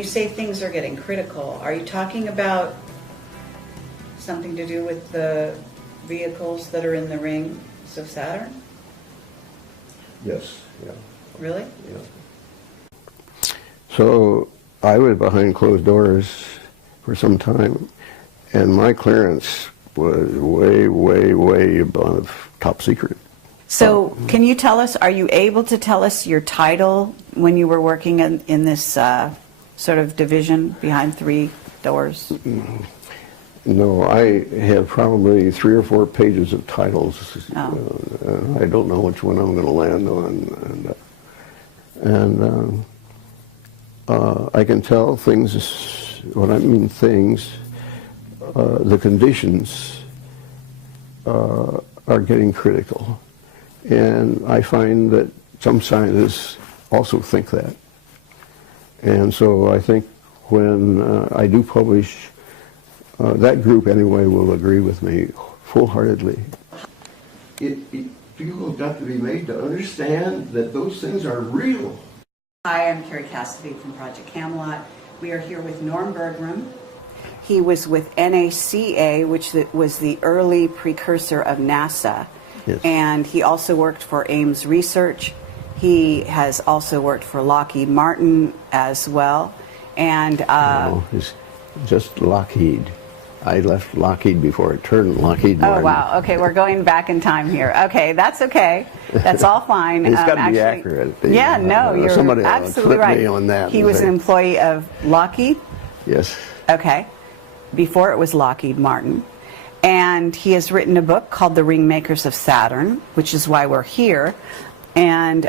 you say things are getting critical, are you talking about something to do with the vehicles that are in the rings of Saturn? Yes, yeah. Really? Yeah. So I was behind closed doors for some time, and my clearance was way, way, way above top secret. So can you tell us, are you able to tell us your title when you were working in this sort of division behind three doors? No, I have probably 3 or 4 pages of titles. Oh. I don't know which one I'm going to land on. I can tell things, when I mean things, the conditions are getting critical. And I find that some scientists also think that. And so I think when I do publish, that group anyway will agree with me full-heartedly. People have got to be made to understand that those things are real. Hi, I'm Carrie Cassidy from Project Camelot. We are here with Norm Bergrun. He was with N.A.S.A, which was the early precursor of NASA. Yes. And he also worked for Ames Research. He has also worked for Lockheed Martin as well. And no, it's just Lockheed. I left Lockheed before it turned Lockheed Martin. Oh, wow. Okay, we're going back in time here. Okay, that's okay. That's all fine. It's got to be accurate. Yeah, no, you're somebody absolutely right. Me on that. He was an employee of Lockheed? Yes. Okay. Before it was Lockheed Martin. And he has written a book called The Ringmakers of Saturn, which is why we're here. And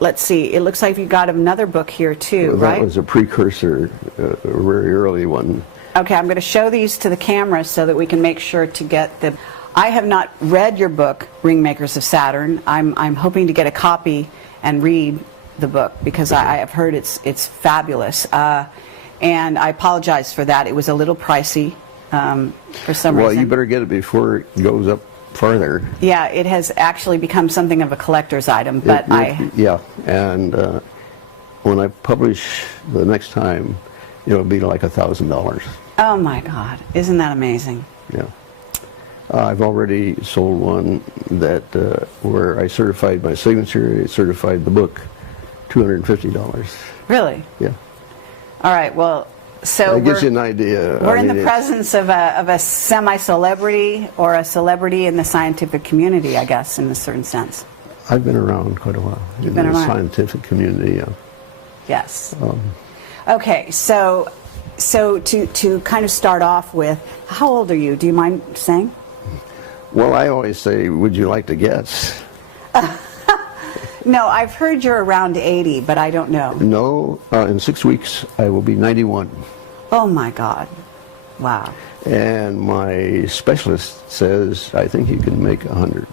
let's see, it looks like you got another book here too, Well, right? That was a precursor, a very early one. Okay, I'm going to show these to the camera so that we can make sure to get the... I have not read your book, Ringmakers of Saturn. I'm hoping to get a copy and read the book because I have heard it's fabulous. And I apologize for that. It was a little pricey for some reason. Well, you better get it before it goes up farther. Yeah, it has actually become something of a collector's item, but Yeah, and when I publish the next time, it'll be like $1,000. Oh my God, isn't that amazing? Yeah. I've already sold one that where I certified my signature, I certified the book, $250. Really? Yeah. All right, well, so that gives you an idea. We're in the presence of a semi-celebrity or a celebrity in the scientific community, I guess, in a certain sense. I've been around quite a while in the scientific community, yeah. Yes. Okay, so to kind of start off with, how old are you? Do you mind saying? Well, I always say, would you like to guess? No, I've heard you're around 80, but I don't know. No, in 6 weeks I will be 91. Oh my God. Wow. And my specialist says, I think you can make 100.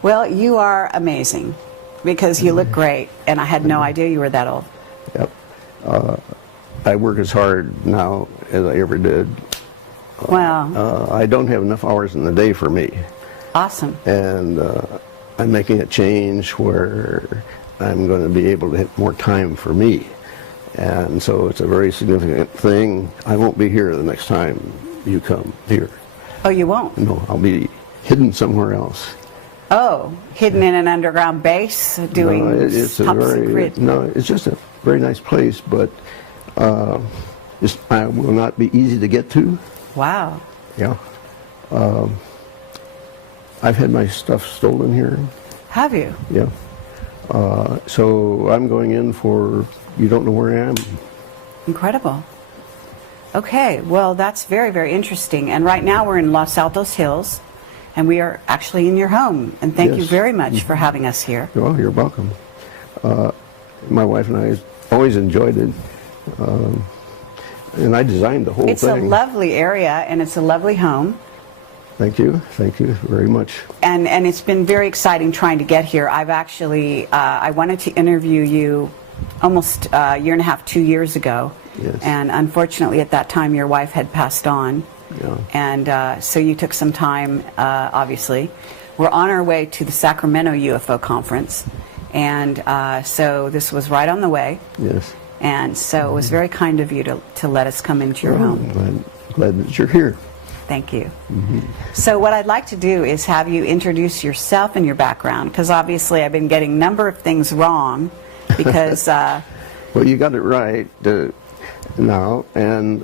Well, you are amazing because you look great, and I had no idea you were that old. Yep. I work as hard now as I ever did. Wow. I don't have enough hours in the day for me. Awesome. And I'm making a change where I'm going to be able to have more time for me. And so it's a very significant thing. I won't be here the next time you come here. Oh, you won't? No, I'll be hidden somewhere else. Oh, hidden in an underground base doing top secret? No, it's just a very nice place, but it will not be easy to get to. Wow. Yeah. I've had my stuff stolen here. Have you? Yeah. So I'm going in for, you don't know where I am. Incredible. Okay, well, that's very, very interesting. And right now we're in Los Altos Hills, and we are actually in your home. And thank you very much for having us here. Well, you're welcome. My wife and I always enjoyed it. And I designed the whole thing. It's a lovely area, and it's a lovely home. Thank you very much. And it's been very exciting trying to get here. I've actually, I wanted to interview you almost a year and a half, 2 years ago. Yes. And unfortunately at that time your wife had passed on. Yeah. And so you took some time, obviously. We're on our way to the Sacramento U.F.O conference. And so this was right on the way. Yes. And so it was very kind of you to let us come into your home. I'm glad that you're here. Thank you. So what I'd like to do is have you introduce yourself and your background, because obviously I've been getting a number of things wrong because... Well, you got it right now, and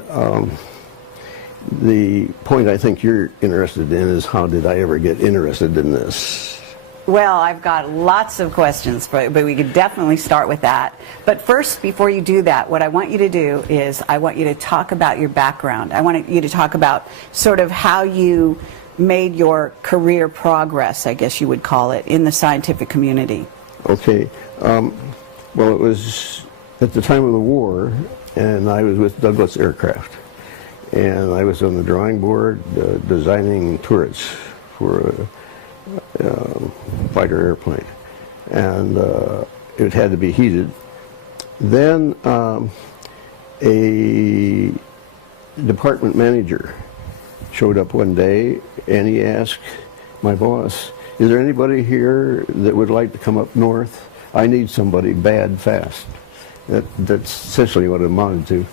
the point I think you're interested in is how did I ever get interested in this? Well, I've got lots of questions, but we could definitely start with that. But first, before you do that, what I want you to do is I want you to talk about your background. I want you to talk about sort of how you made your career progress, I guess you would call it, in the scientific community. Okay. Well, it was at the time of the war, and I was with Douglas Aircraft. And I was on the drawing board designing turrets for a fighter airplane. And it had to be heated. Then a department manager showed up one day and he asked my boss, is there anybody here that would like to come up north? I need somebody bad fast. That's essentially what it amounted to.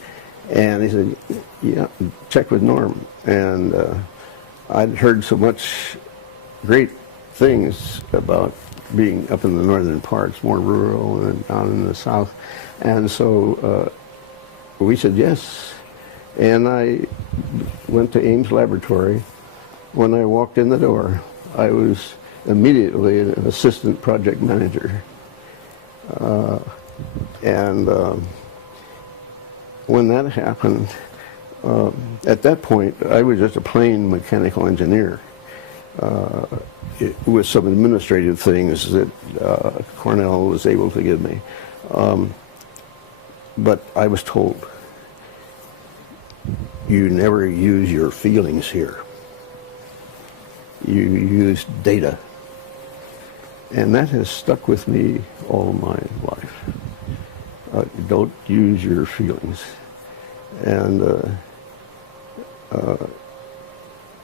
And he said, yeah, check with Norm. And I'd heard so much great things about being up in the northern parts, more rural and down in the south. And so we said yes. And I went to Ames Laboratory. When I walked in the door, I was immediately an assistant project manager. When that happened, at that point, I was just a plain mechanical engineer with some administrative things that Cornell was able to give me. But I was told, you never use your feelings here. You use data. And that has stuck with me all my life. Don't use your feelings. And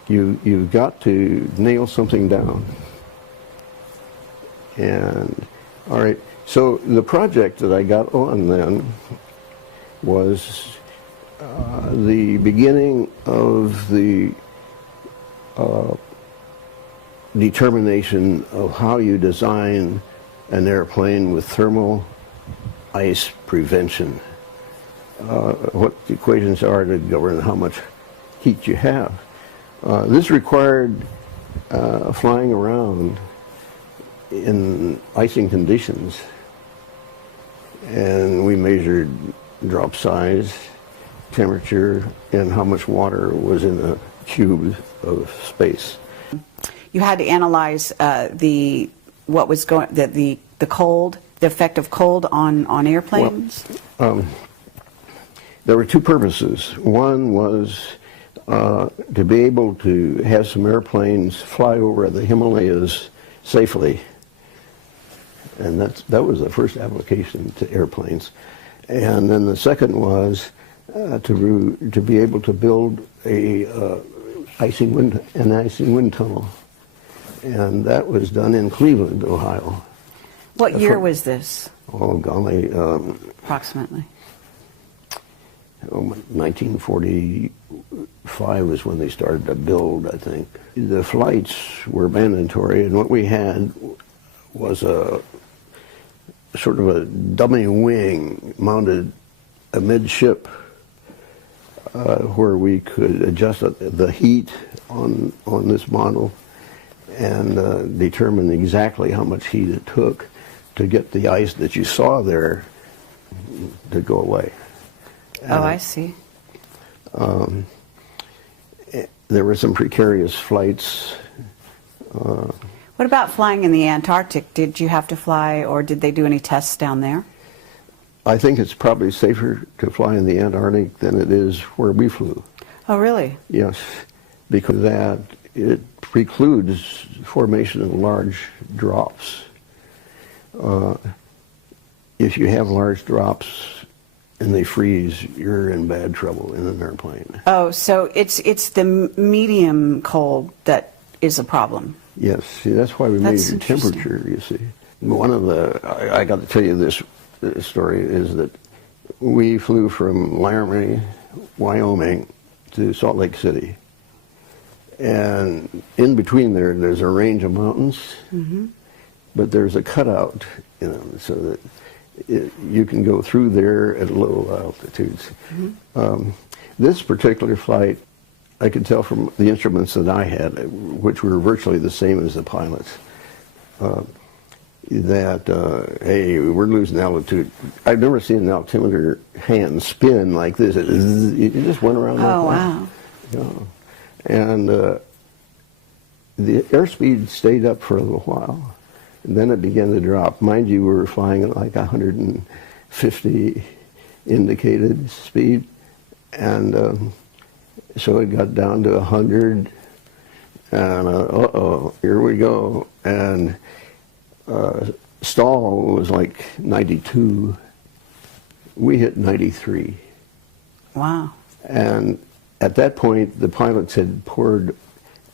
you've got to nail something down. And, all right, so the project that I got on then was the beginning of the determination of how you design an airplane with thermal ice prevention. What the equations are to govern how much heat you have. This required flying around in icing conditions, and we measured drop size, temperature, and how much water was in a cube of space. You had to analyze the cold, the effect of cold on airplanes? Well, there were two purposes. One was to be able to have some airplanes fly over the Himalayas safely. And that was the first application to airplanes. And then the second was to be able to build an icing wind tunnel. And that was done in Cleveland, Ohio. What year was this? Oh, golly. Approximately. 1945 was when they started to build, I think. The flights were mandatory, and what we had was a sort of a dummy wing mounted amidship where we could adjust the heat on this model and determine exactly how much heat it took to get the ice that you saw there to go away. Oh, I see. There were some precarious flights. What about flying in the Antarctic? Did you have to fly, or did they do any tests down there? I think it's probably safer to fly in the Antarctic than it is where we flew. Oh, really? Yes, because that it precludes formation of large drops. If you have large drops and they freeze, you're in bad trouble in an airplane. Oh, so it's the medium cold that is a problem. Yes, see, that's why we measure temperature, you see. One of the, I got to tell you this story, is that we flew from Laramie, Wyoming to Salt Lake City. And in between there's a range of mountains, but there's a cutout, so that you can go through there at low altitudes. This particular flight, I could tell from the instruments that I had, which were virtually the same as the pilots, that, hey, we're losing altitude. I've never seen an altimeter hand spin like this. It just went around like that. Oh, wow. You know. And the airspeed stayed up for a little while, and then it began to drop. Mind you, we were flying at like 150 indicated speed, and so it got down to 100, and uh-oh, here we go. And stall was like 92. We hit 93. Wow. And at that point, the pilots had poured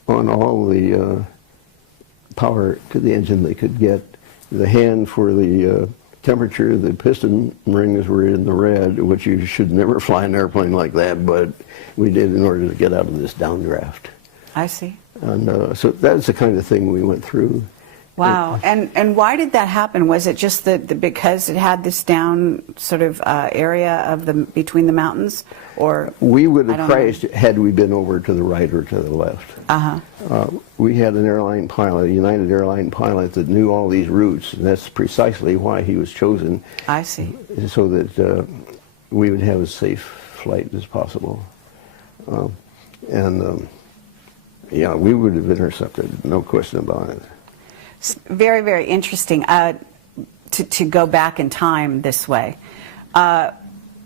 on all the power to the engine they could get. The hand for the temperature, the piston rings were in the red, which you should never fly an airplane like that, but we did in order to get out of this downdraft. I see. And so that's the kind of thing we went through. Wow. And why did that happen? Was it just because it had this down sort of area of between the mountains, or we would have crashed had we been over to the right or to the left. We had an airline pilot, a United airline pilot, that knew all these routes, and that's precisely why he was chosen. I see. So that we would have as safe flight as possible. Yeah, we would have intercepted, no question about it. Very, very interesting to go back in time this way.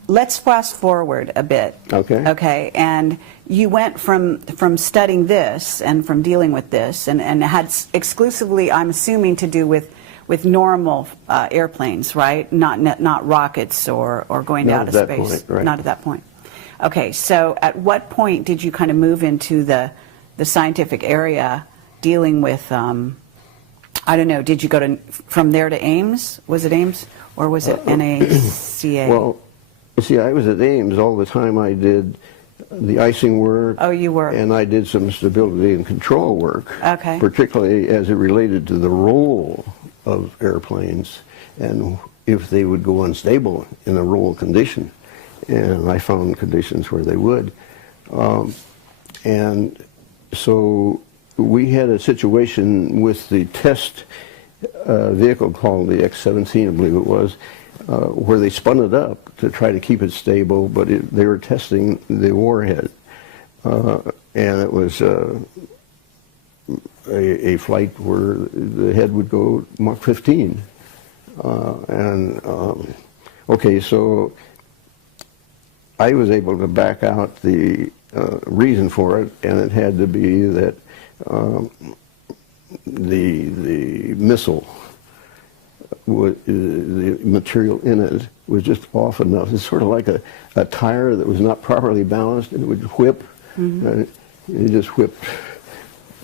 Let's fast forward a bit. Okay. Okay, and you went from studying this and from dealing with this and had exclusively, I'm assuming, to do with normal airplanes, right? Not rockets or going to outer space. Point, right. Not at that point. Okay, so at what point did you kind of move into the scientific area dealing with I don't know, did you go from there to Ames? Was it Ames or was it N.A.S.A? Well, you see, I was at Ames all the time. I did the icing work. Oh, you were. And I did some stability and control work. Okay. Particularly as it related to the roll of airplanes and if they would go unstable in a roll condition. And I found conditions where they would. And so we had a situation with the test vehicle called the X-17, I believe it was, where they spun it up to try to keep it stable, but they were testing the warhead. And it was a flight where the head would go Mach 15. Okay, so I was able to back out the reason for it, and it had to be that the missile, the material in it was just off enough. It's sort of like a tire that was not properly balanced, and it would whip. And it just whipped.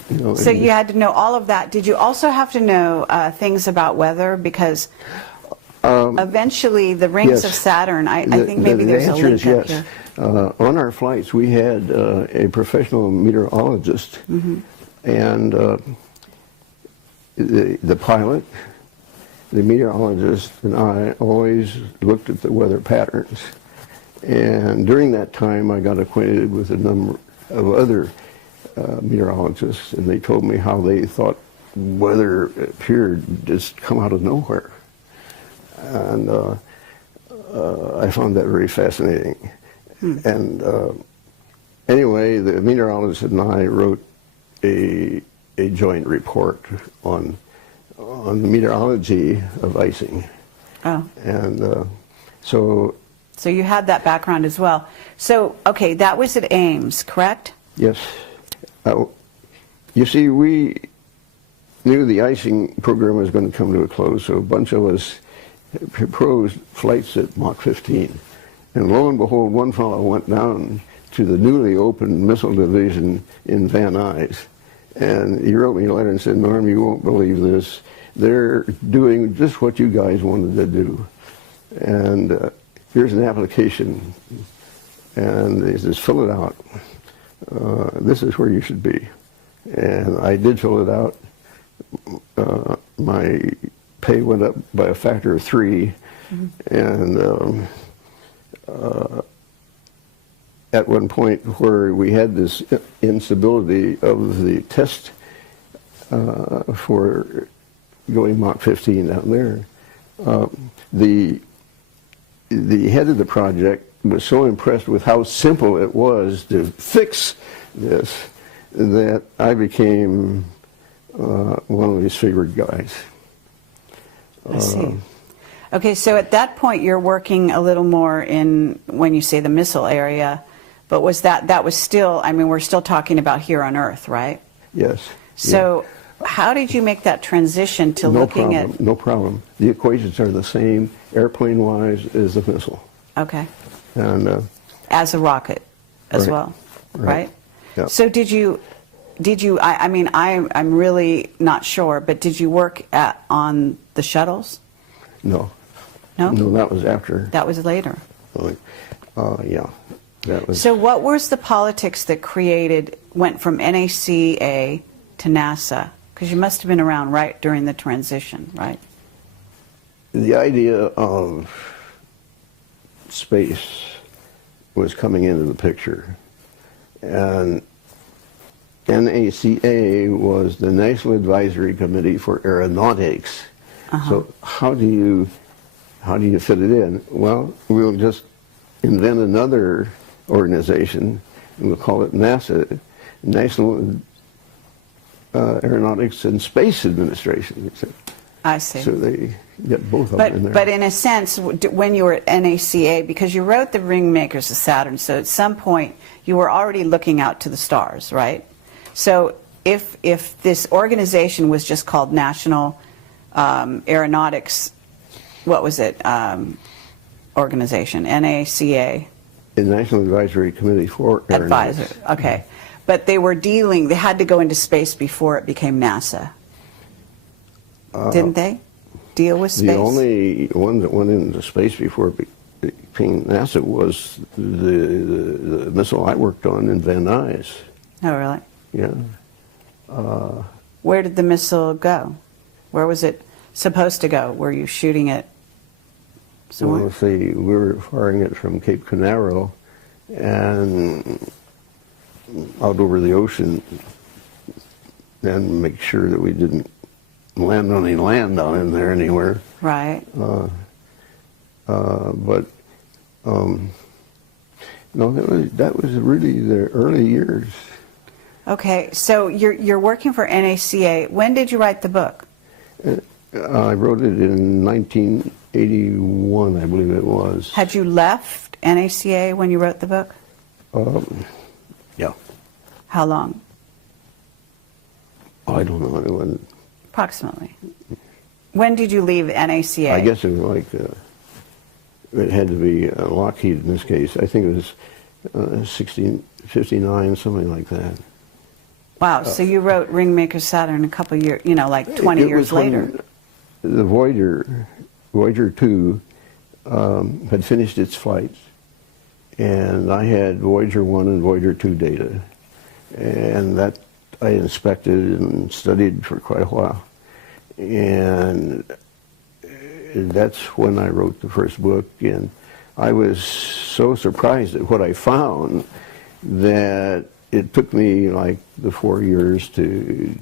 You know, so you had to know all of that. Did you also have to know things about weather? Because eventually the rings of Saturn, I think maybe there's a link up here. On our flights, we had a professional meteorologist, and the pilot, the meteorologist, and I always looked at the weather patterns. And during that time, I got acquainted with a number of other meteorologists, and they told me how they thought weather appeared just come out of nowhere. And I found that very fascinating. And anyway, the meteorologist and I wrote a joint report on the meteorology of icing. Oh. And so you had that background as well. So, okay, that was at Ames, correct? Yes. You see, we knew the icing program was going to come to a close, so a bunch of us proposed flights at Mach 15. And lo and behold, one fellow went down to the newly opened missile division in Van Nuys. And he wrote me a letter and said, "Norm, you won't believe this. They're doing just what you guys wanted to do." And here's an application, and they says, fill it out. This is where you should be. And I did fill it out. My pay went up by a factor of 3, and at one point where we had this instability of the test for going Mach 15 down there, the head of the project was so impressed with how simple it was to fix this that I became one of his favorite guys. I see. Okay, so at that point you're working a little more in, when you say the missile area, but was that was still, I mean, we're still talking about here on Earth, right? Yes. So how did you make that transition to looking at... No problem. The equations are the same, airplane-wise, as the missile. Okay. And as a rocket as well, right? Yeah. So did you, I mean, I'm really not sure, but did you work on the shuttles? No. No? No, that was after. That was later. Yeah. That was. So what was the politics that went from N.A.S.A. to NASA? Because you must have been around right during the transition, right? The idea of space was coming into the picture. And N.A.S.A. was the National Advisory Committee for Aeronautics. So how do you fit it in? Well, we'll just invent another organization, and we'll call it NASA, National Aeronautics and Space Administration. I see. So they get both of them in there. But in a sense, when you were at N.A.S.A., because you wrote the Ringmakers of Saturn, so at some point you were already looking out to the stars, right? So if this organization was just called National Aeronautics, what was it, organization, N.A.S.A.? The National Advisory Committee for Aeronautics. Advisor, okay. But they had to go into space before it became NASA. Didn't they deal with space? The only one that went into space before it became NASA was the missile I worked on in Van Nuys. Oh, really? Yeah. Where did the missile go? Where was it supposed to go? Were you shooting it somewhere? Well, see, we were firing it from Cape Canaveral and out over the ocean, and make sure that we didn't land on any land down in there anywhere. Right. But no, that was really the early years. Okay, so you're working for N.A.S.A. When did you write the book? I wrote it in 1981, I believe it was. Had you left N.A.S.A. when you wrote the book? Yeah. How long? I don't know. It wasn't. Approximately. When did you leave N.A.S.A.? I guess it was like, it had to be Lockheed in this case. I think it was 1659, something like that. Wow, so you wrote Ringmakers of Saturn a couple years, like 20 years later. The Voyager 2 had finished its flights, and I had Voyager 1 and Voyager 2 data, and that I inspected and studied for quite a while. And that's when I wrote the first book, and I was so surprised at what I found that it took me like the 4 years to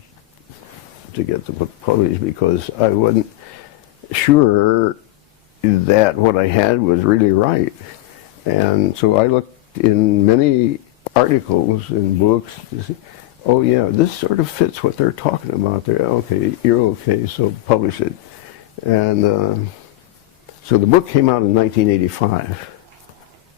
get the book published, because I wasn't sure that what I had was really right. And so I looked in many articles and books to see, oh yeah, this sort of fits what they're talking about there. Okay, you're okay, so publish it. And so the book came out in 1985.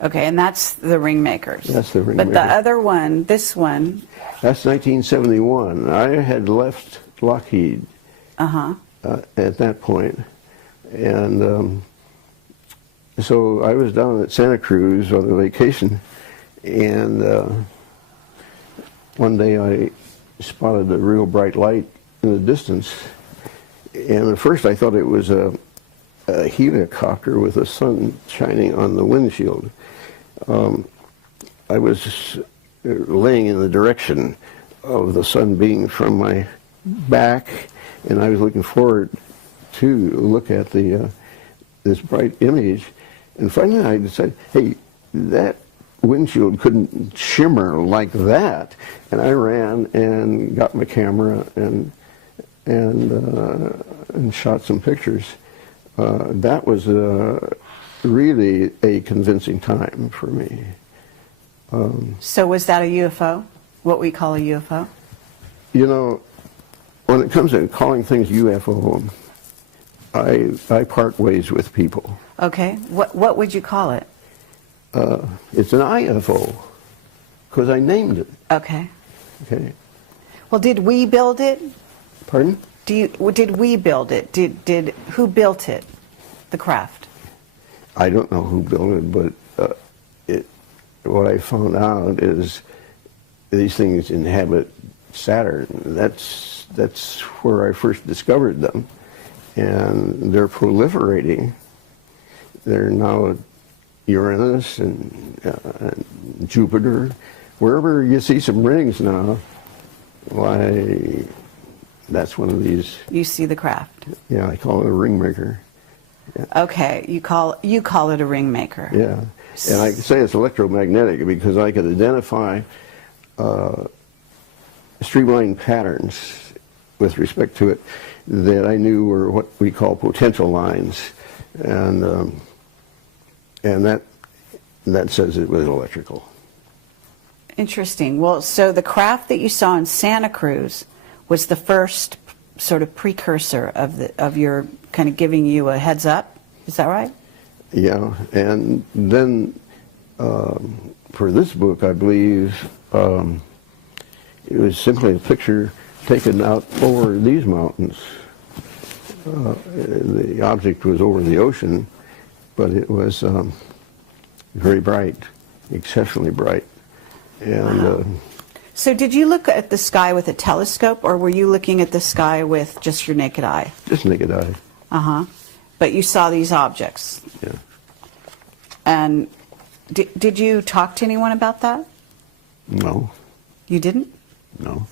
Okay, and that's the Ringmakers. That's the Ringmakers. But the other one, this one... That's 1971. I had left Lockheed at that point. And so I was down at Santa Cruz on a vacation, and one day I spotted a real bright light in the distance. And at first I thought it was a a helicopter with the sun shining on the windshield. I was laying in the direction of the sun being from my back, and I was looking forward to look at the this bright image. And finally I decided, hey, that windshield couldn't shimmer like that. And I ran and got my camera and shot some pictures. That was really a convincing time for me. So was that a UFO? What we call a UFO? You know, when it comes to calling things UFO, I part ways with people. Okay. What would you call it? It's an IFO, because I named it. Okay. Okay. Well, did we build it? Pardon? Did we build it? Who built it? The craft? I don't know who built it, but what I found out is these things inhabit Saturn. That's where I first discovered them, and they're proliferating. They're now at Uranus and Jupiter. Wherever you see some rings now, why, that's one of these. You see the craft? Yeah, I call it a ring maker. Yeah. Okay, you call it a ring maker. Yeah, and I say it's electromagnetic because I could identify streamlined patterns with respect to it that I knew were what we call potential lines, and that says it was electrical. Interesting. Well, so the craft that you saw in Santa Cruz was the first sort of precursor of your kind of giving you a heads up. Is that right? Yeah, and then for this book, I believe it was simply a picture taken out over these mountains. The object was over the ocean, but it was very bright, exceptionally bright. And wow. So did you look at the sky with a telescope, or were you looking at the sky with just your naked eye? Just naked eye. Uh-huh. But you saw these objects? Yeah. And did you talk to anyone about that? No. You didn't? No.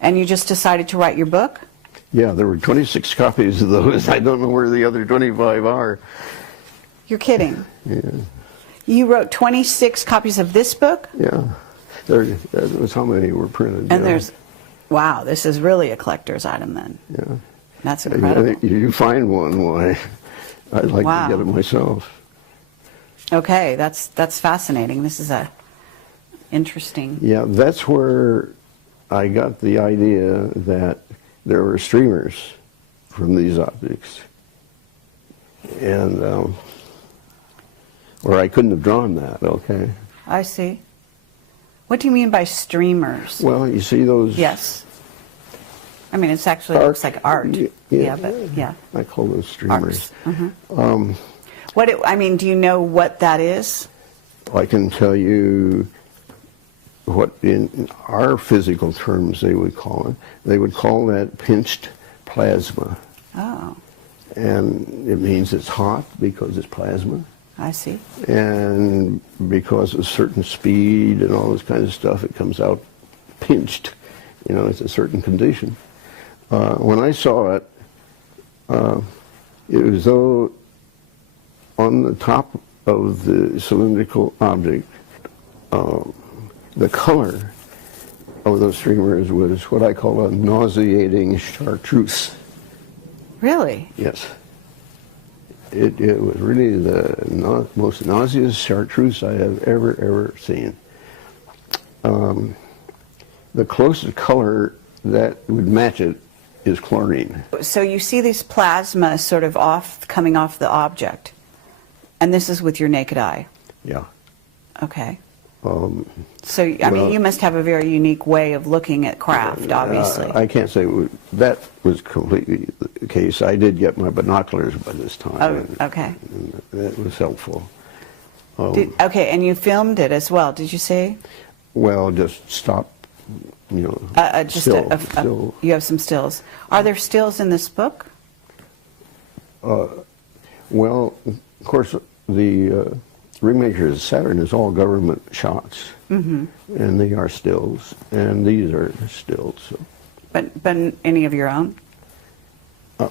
And you just decided to write your book? Yeah, there were 26 copies of those. I don't know where the other 25 are. You're kidding? Yeah. You wrote 26 copies of this book? Yeah. That was how many were printed. And there's, wow, this is really a collector's item then. Yeah. That's incredible. If you find one, why, I'd like wow. to get it myself. Okay, that's fascinating. This is interesting. Yeah, that's where I got the idea that there were streamers from these objects. And, or I couldn't have drawn that, okay? I see. What do you mean by streamers? Well, you see those? Yes. I mean, it's actually looks like art. Yeah, but yeah. I call those streamers. Mm-hmm. I mean, do you know what that is? I can tell you what in our physical terms they would call it. They would call that pinched plasma. Oh. And it means it's hot because it's plasma. I see. And because of certain speed and all this kind of stuff, it comes out pinched. You know, it's a certain condition. When I saw it, it was though on the top of the cylindrical object, the color of those streamers was what I call a nauseating chartreuse. Really? Yes. It was really the most nauseous chartreuse I have ever seen. The closest color that would match it is chlorine. So you see these plasma sort of coming off the object, and this is with your naked eye? Yeah. Okay. So, I mean, you must have a very unique way of looking at craft, obviously. I can't say that was completely the case. I did get my binoculars by this time. Oh, okay. And that was helpful. Okay, and you filmed it as well, did you say? Well, just stop, you know, still. You have some stills. Are there stills in this book? Well, of course, the Ringmakers of Saturn is all government shots, and they are stills, and these are stills. So. But any of your own?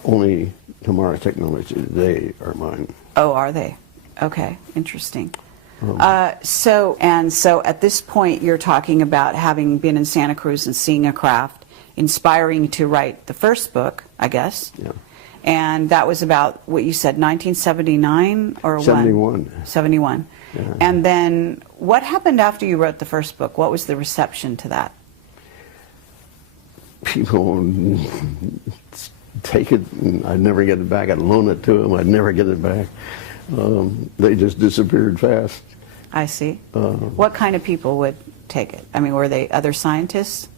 Only Tomorrow Technology, they are mine. Oh, are they? Okay, interesting. So at this point, you're talking about having been in Santa Cruz and seeing a craft, inspiring you to write the first book, I guess. Yeah. And that was about, what you said, 1979 or 71. 71. Yeah. And then what happened after you wrote the first book? What was the reception to that? People take it, and I'd never get it back. I'd loan it to them. I'd never get it back. They just disappeared fast. I see. What kind of people would take it? I mean, were they other scientists?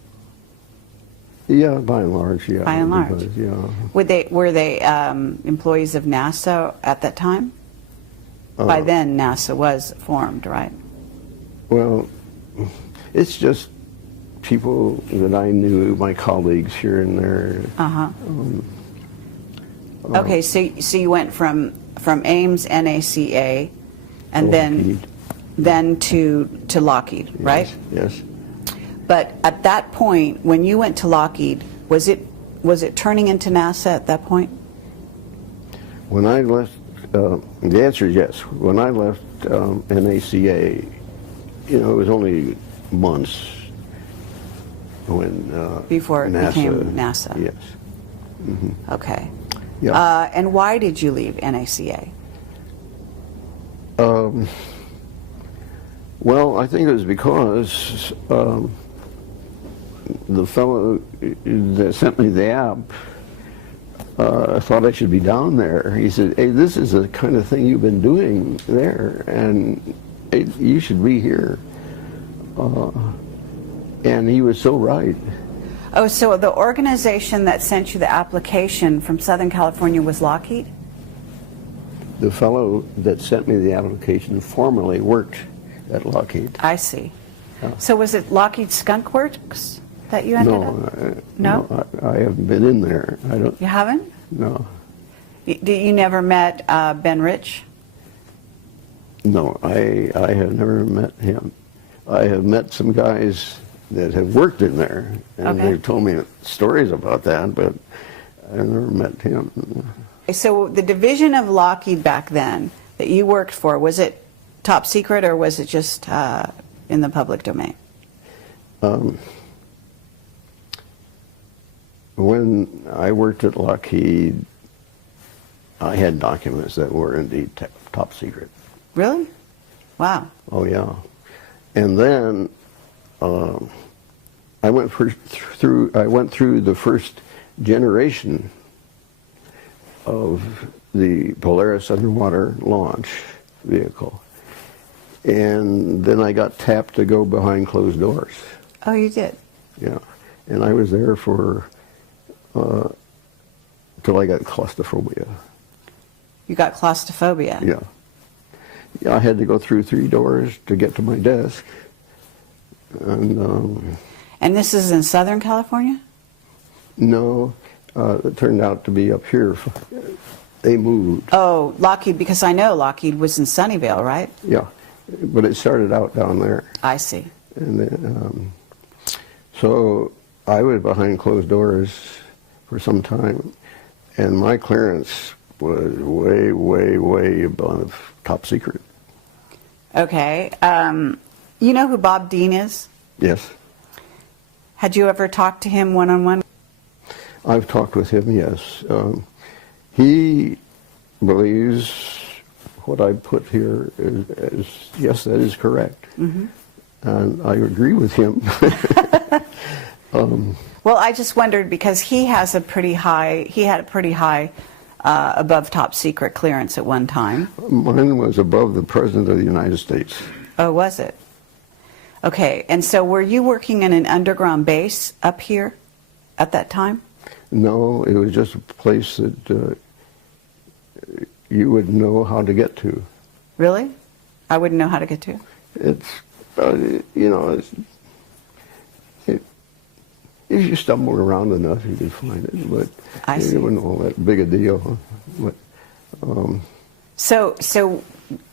Yeah, by and large, yeah. By and large. Because, yeah. Were they employees of NASA at that time? By then, NASA was formed, right? Well, it's just people that I knew, my colleagues here and there. Okay, so you went from Ames, N.A.C.A., and then to Lockheed, right? Yes. But at that point, when you went to Lockheed, was it turning into NASA at that point? When I left, the answer is yes. When I left N.A.C.A., it was only months when before it NASA, became NASA. Yes. Okay. Yeah. And why did you leave N.A.C.A.? Well, I think it was because the fellow that sent me the app thought I should be down there. He said, "Hey, this is the kind of thing you've been doing there, and you should be here." And he was so right. Oh, so the organization that sent you the application from Southern California was Lockheed? The fellow that sent me the application formerly worked at Lockheed. I see. Yeah. So was it Lockheed Skunk Works that you ended up? No, I haven't been in there. I don't. You haven't? No. You never met Ben Rich? No, I have never met him. I have met some guys that have worked in there, and they've told me stories about that, but I never met him. So the division of Lockheed back then that you worked for, was it top secret or was it just in the public domain? When I worked at Lockheed, I had documents that were indeed top secret. Really? Wow. Oh yeah. And then I went through the first generation of the Polaris underwater launch vehicle, and then I got tapped to go behind closed doors. Oh, you did? Yeah, and I was there for till I got claustrophobia. You got claustrophobia? Yeah. Yeah, I had to go through 3 doors to get to my desk. And this is in Southern California? No, it turned out to be up here. They moved. Oh, Lockheed, because I know Lockheed was in Sunnyvale, right? Yeah, but it started out down there. I see. And then, so I was behind closed doors for some time, and my clearance was way, way, way above top secret. Okay. You know who Bob Dean is? Yes. Had you ever talked to him one-on-one? I've talked with him, yes. He believes what I put here is yes, that is correct. And I agree with him. Well, I just wondered because he had a pretty high above top secret clearance at one time. Mine was above the President of the United States. Oh, was it? Okay, and so were you working in an underground base up here at that time? No, it was just a place that you would know how to get to. Really? I wouldn't know how to get to? It's, if you stumble around enough, you can find it, but I see. it wasn't all that big a deal. But, So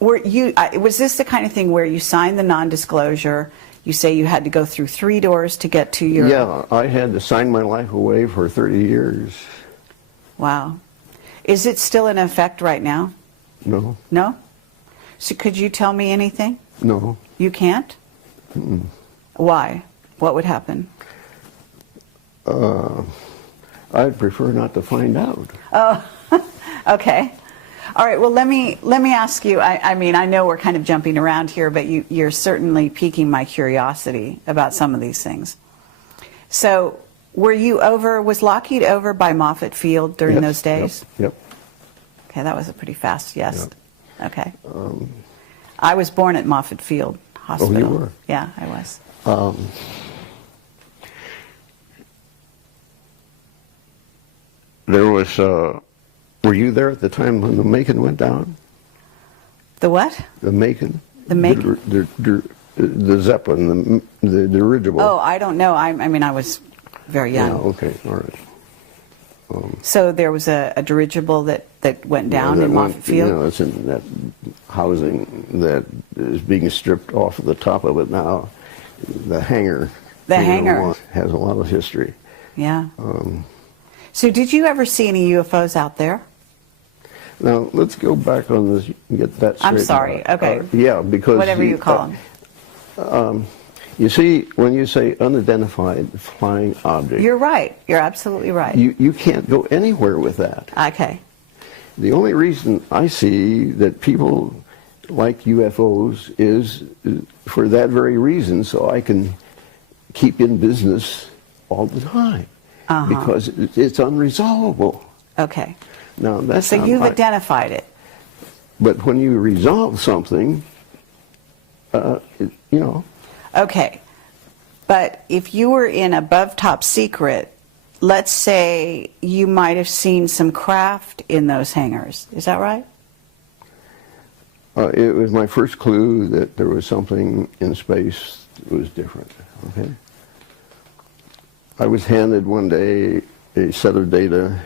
were you, was this the kind of thing where you signed the non-disclosure, you say you had to go through 3 doors to get to your... Yeah, I had to sign my life away for 30 years. Wow. Is it still in effect right now? No. No? So could you tell me anything? No. You can't? Mm-mm. Why? What would happen? I'd prefer not to find out. Oh, okay. All right, well, let me ask you, I mean, I know we're kind of jumping around here, but you're certainly piquing my curiosity about some of these things. So, was Lockheed over by Moffett Field during those days? Yep. Okay, that was a pretty fast yes. Yep. Okay. I was born at Moffett Field Hospital. Oh, you were? Yeah, I was. There was, were you there at the time when the Macon went down? The what? The Macon. The Macon? The Zeppelin, the dirigible. Oh, I don't know. I mean, I was very young. Yeah, okay, all right. So there was a dirigible that went down in Moffett Field? You know, it's in that housing that is being stripped off of the top of it now. The hangar. The hangar. Has a lot of history. Yeah. So did you ever see any UFOs out there? Now, let's go back on this and get that straight. I'm sorry, okay. Yeah, because... Whatever you call them. You see, when you say unidentified flying object... You're right. You're absolutely right. You can't go anywhere with that. Okay. The only reason I see that people like UFOs is for that very reason, so I can keep in business all the time. Because it's unresolvable. Okay. Now, that's so you've identified it. But when you resolve something, you know... Okay. But if you were in above top secret, let's say you might have seen some craft in those hangars. Is that right? It was my first clue that there was something in space that was different. Okay. I was handed one day a set of data.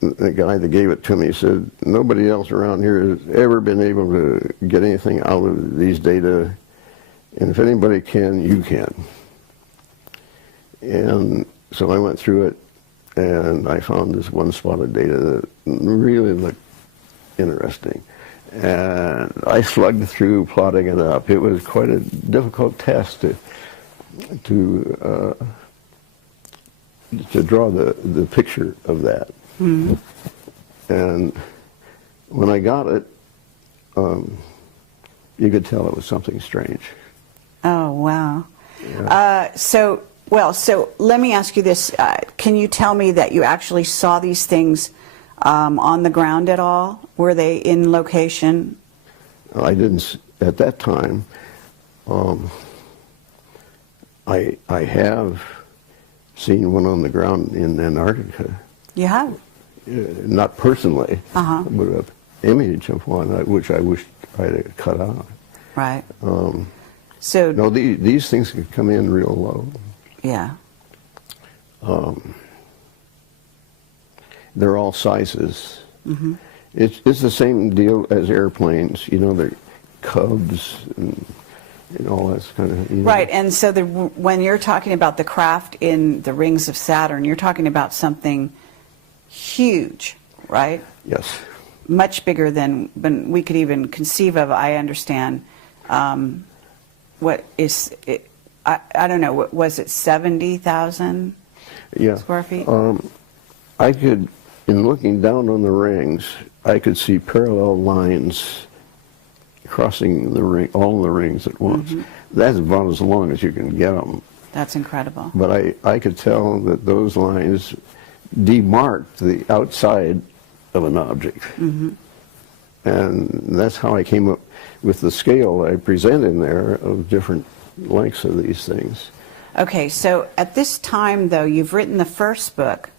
The guy that gave it to me said, nobody else around here has ever been able to get anything out of these data, and if anybody can, you can. And so I went through it, and I found this one spot of data that really looked interesting. And I slugged through plotting it up. It was quite a difficult test to draw the picture of that. Mm-hmm. And when I got it, you could tell it was something strange. Oh, wow. Yeah. So let me ask you this. Can you tell me that you actually saw these things on the ground at all? Were they in location? I didn't, at that time. I have seen one on the ground in Antarctica. You have? Not personally, but an image of one, which I wished I had cut out. Right. So no, these things can come in real low. Yeah. They're all sizes. Mm-hmm. It's the same deal as airplanes. You know, they're Cubs and all that kind of... You know. Right, and so when you're talking about the craft in the rings of Saturn, you're talking about something huge, right? Yes. Much bigger than we could even conceive of, I understand. What is it? I don't know, was it 70,000 square feet? I could, in looking down on the rings, I could see parallel lines crossing the ring, all the rings at once. Mm-hmm. That's about as long as you can get them. That's incredible. But I could tell that those lines demarked the outside of an object. Mm-hmm. And that's how I came up with the scale I present in there of different lengths of these things. Okay, so at this time, though, you've written the first book,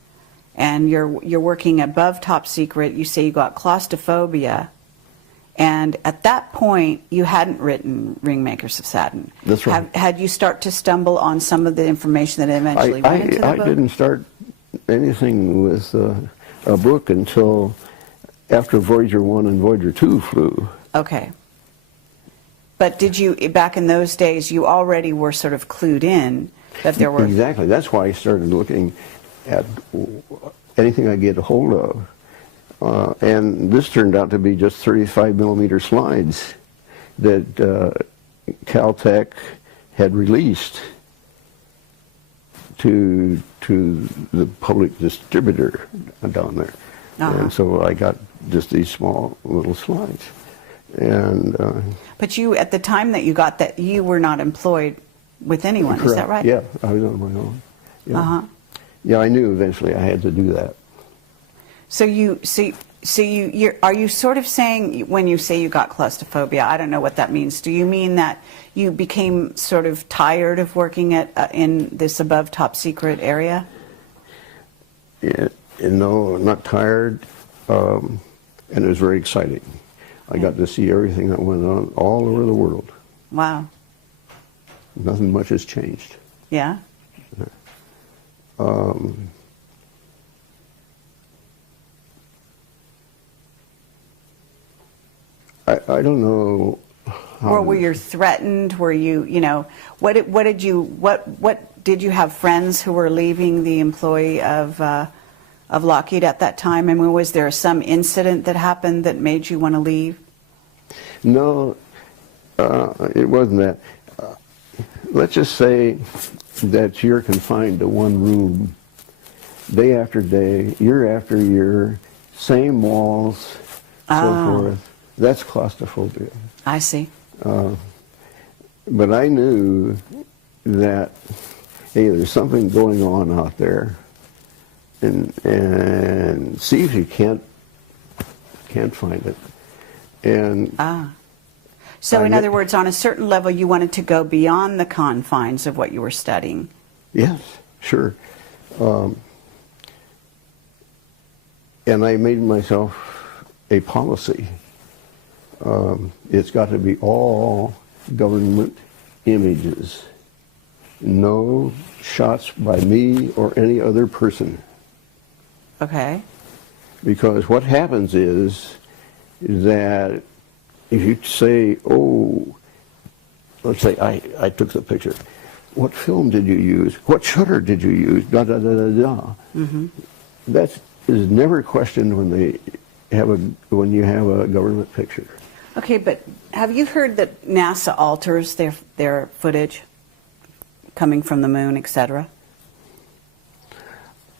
and you're working above top secret. You say you got claustrophobia, and at that point, you hadn't written Ringmakers of Saturn. That's right. Had you start to stumble on some of the information that eventually went into the book? I didn't start anything with a book until after Voyager 1 and Voyager 2 flew. Okay. But did you, back in those days, you already were sort of clued in that there were... Exactly. That's why I started looking at anything I get a hold of. And this turned out to be just 35 millimeter slides that Caltech had released to the public distributor down there. And so I got just these small little slides. And but you, at the time that you got that, you were not employed with anyone, correct. Is that right? Yeah, I was on my own. Yeah. Yeah, I knew eventually I had to do that. So are you sort of saying, when you say you got claustrophobia, I don't know what that means. Do you mean that you became sort of tired of working at in this above top secret area? Yeah, no, not tired, and it was very exciting. I got to see everything that went on all over the world. Wow. Nothing much has changed. Yeah? I don't know how... Or were you threatened? Were you, what did you have friends who were leaving the employee of Lockheed at that time? I mean, was there some incident that happened that made you want to leave? No, it wasn't that. Let's just say that you're confined to one room day after day, year after year, same walls, so forth. That's claustrophobia. I see. But I knew that, hey, there's something going on out there, and see if you can't find it. And so in other words, on a certain level, you wanted to go beyond the confines of what you were studying. Yes, sure. And I made myself a policy. It's got to be all government images. No shots by me or any other person. Okay. Because what happens is that if you say, oh, let's say I took the picture. What film did you use? What shutter did you use? Da da da da da. Mm-hmm. That is never questioned when you have a government picture. Okay, but have you heard that NASA alters their footage coming from the moon, etc.?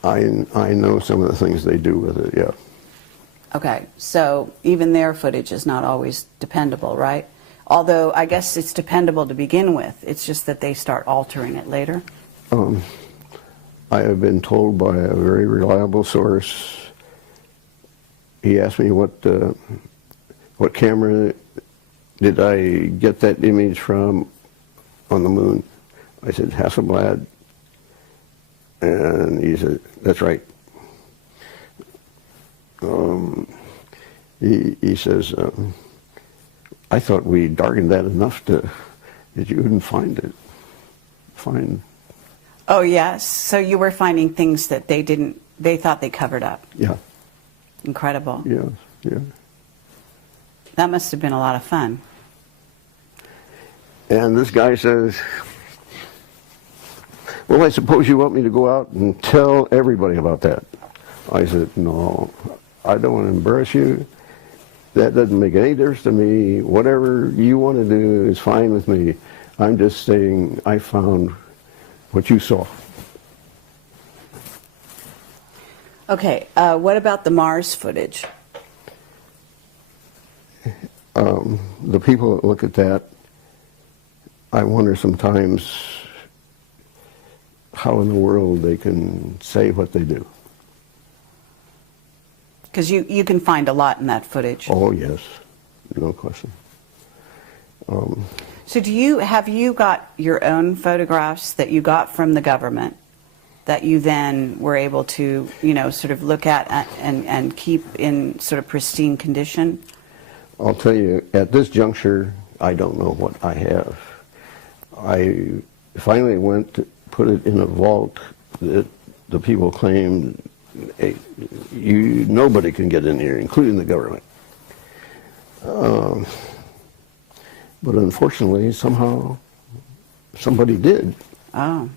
I know some of the things they do with it, yeah. Okay, so even their footage is not always dependable, right? Although I guess it's dependable to begin with. It's just that they start altering it later. I have been told by a very reliable source. He asked me what camera did I get that image from on the moon. I said, Hasselblad. And he said, that's right. He says, I thought we darkened that enough that you wouldn't find it. Oh, yes. So you were finding things that they thought they covered up. Yeah. Incredible. Yeah, yeah. That must have been a lot of fun. And this guy says, well, I suppose you want me to go out and tell everybody about that. I said, no, I don't want to embarrass you. That doesn't make any difference to me. Whatever you want to do is fine with me. I'm just saying I found what you saw. Okay, what about the Mars footage? The people that look at that, I wonder sometimes how in the world they can say what they do. Because you can find a lot in that footage. Oh, yes. No question. So have you got your own photographs that you got from the government that you then were able to, sort of look at and keep in sort of pristine condition? I'll tell you, at this juncture, I don't know what I have. I finally went to put it in a vault that the people claimed nobody can get in here, including the government. But unfortunately, somehow, somebody did. Oh,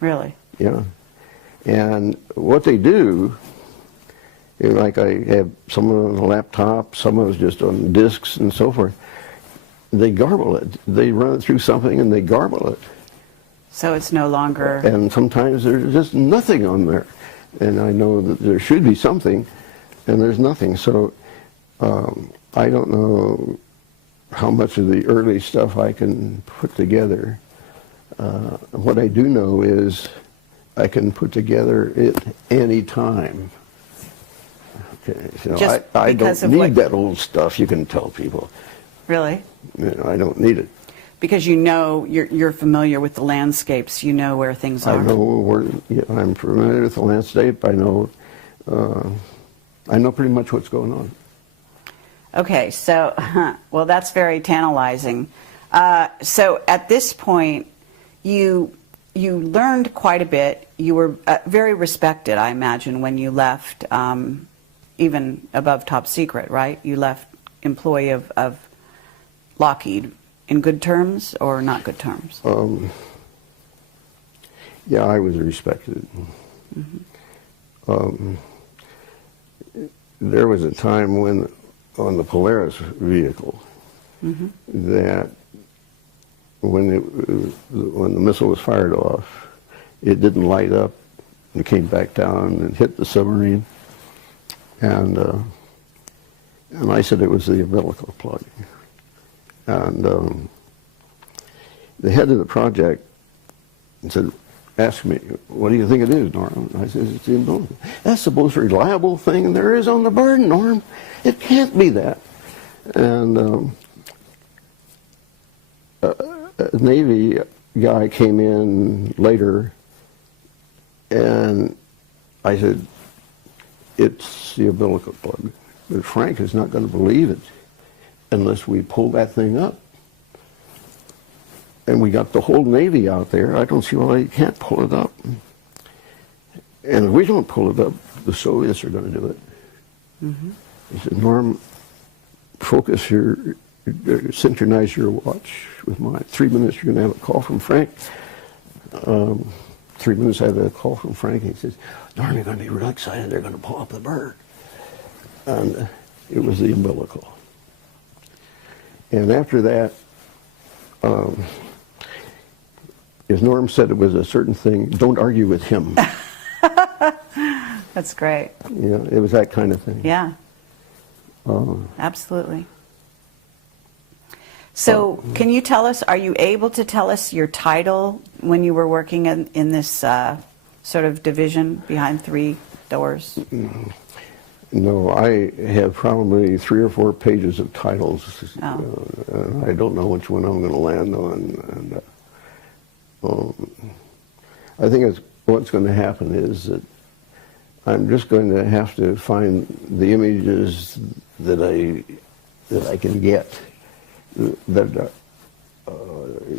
really? Yeah. And what they do, like I have some on a laptop, some of it's just on discs and so forth, they garble it. They run it through something and they garble it. So it's no longer... And sometimes there's just nothing on there. And I know that there should be something, and there's nothing. So I don't know how much of the early stuff I can put together. What I do know is I can put together it any time. Okay, so I don't need that old stuff, you can tell people. Really? You know, I don't need it. Because you know, you're familiar with the landscapes, you know where things are. I know where, yeah, I'm familiar with the landscape, I know pretty much what's going on. Okay, so, well, that's very tantalizing. So at this point, you learned quite a bit. You were very respected, I imagine, when you left, even above top secret, right? You left employee of Lockheed in good terms or not good terms? Yeah, I was respected. Mm-hmm. There was a time when, on the Polaris vehicle, mm-hmm. that when the missile was fired off, it didn't light up and came back down and hit the submarine. And I said it was the umbilical plug. And the head of the project said, asked me, what do you think it is, Norm? I said, it's the umbilical. That's the most reliable thing there is on the bird, Norm. It can't be that. And a Navy guy came in later, and I said, it's the umbilical plug. But Frank is not going to believe it unless we pull that thing up. And we got the whole Navy out there. I don't see why you can't pull it up. And if we don't pull it up, the Soviets are going to do it. Mm-hmm. He said, Norm, focus synchronize your watch with mine. 3 minutes, you're going to have a call from Frank. 3 minutes, I had a call from Frank. He says, Norm, you're going to be real excited. They're going to pull up the bird. And it was the umbilical. And after that, as Norm said, it was a certain thing. Don't argue with him. That's great. Yeah, it was that kind of thing. Yeah. Absolutely. So can you tell us, are you able to tell us your title when you were working in this sort of division behind three doors? No, I have probably 3 or 4 pages of titles. Oh. I don't know which one I'm going to land on. And I think what's going to happen is that I'm just going to have to find the images that I can get that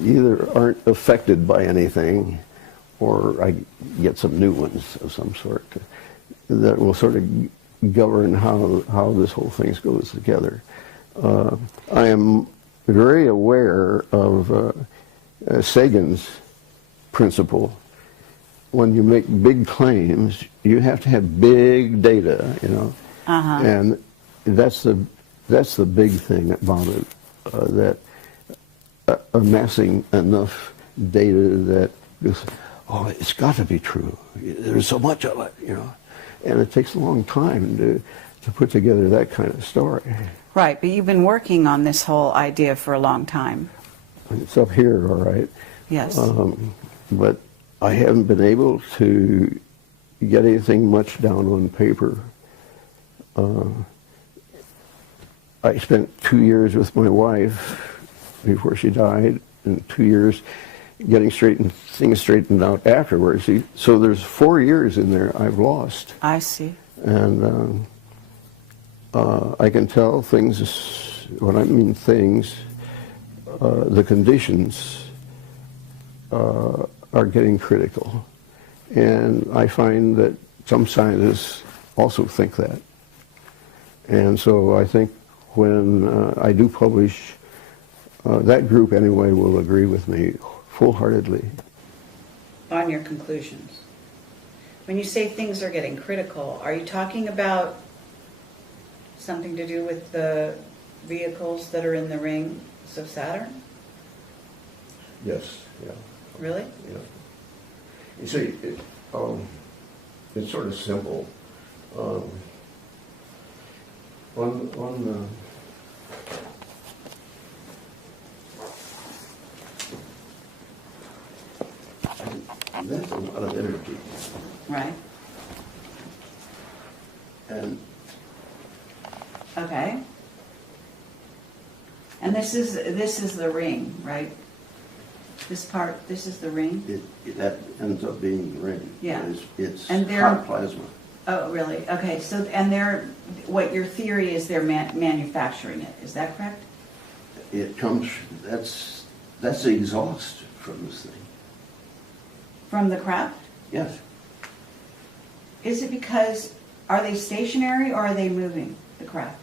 either aren't affected by anything, or I get some new ones of some sort that will sort of govern how this whole thing goes together. I am very aware of Sagan's principle. When you make big claims, you have to have big data, you know, and that's the big thing about it. That amassing enough data that it's got to be true. There's so much of it, you know, and it takes a long time to put together that kind of story. Right, but you've been working on this whole idea for a long time. It's up here, all right. Yes. But I haven't been able to get anything much down on paper. I spent 2 years with my wife before she died, and 2 years getting things straightened out afterwards. So there's 4 years in there I've lost. I see. And I can tell things, when I mean things, the conditions are getting critical. And I find that some scientists also think that. And so I think when I do publish, that group anyway will agree with me full-heartedly. On your conclusions. When you say things are getting critical, are you talking about something to do with the vehicles that are in the rings of Saturn? Yes, yeah. Really? Yeah. You see, it's sort of simple. That's a lot of energy. Right. And Okay. And this is the ring, right? This part, this is the ring? that ends up being the ring. Yeah. It's And they're- hot plasma. Oh, really? Okay, so, and what your theory is they're manufacturing it, is that correct? It comes, that's the exhaust from this thing. From the craft? Yes. Is it because, are they stationary or are they moving, the craft?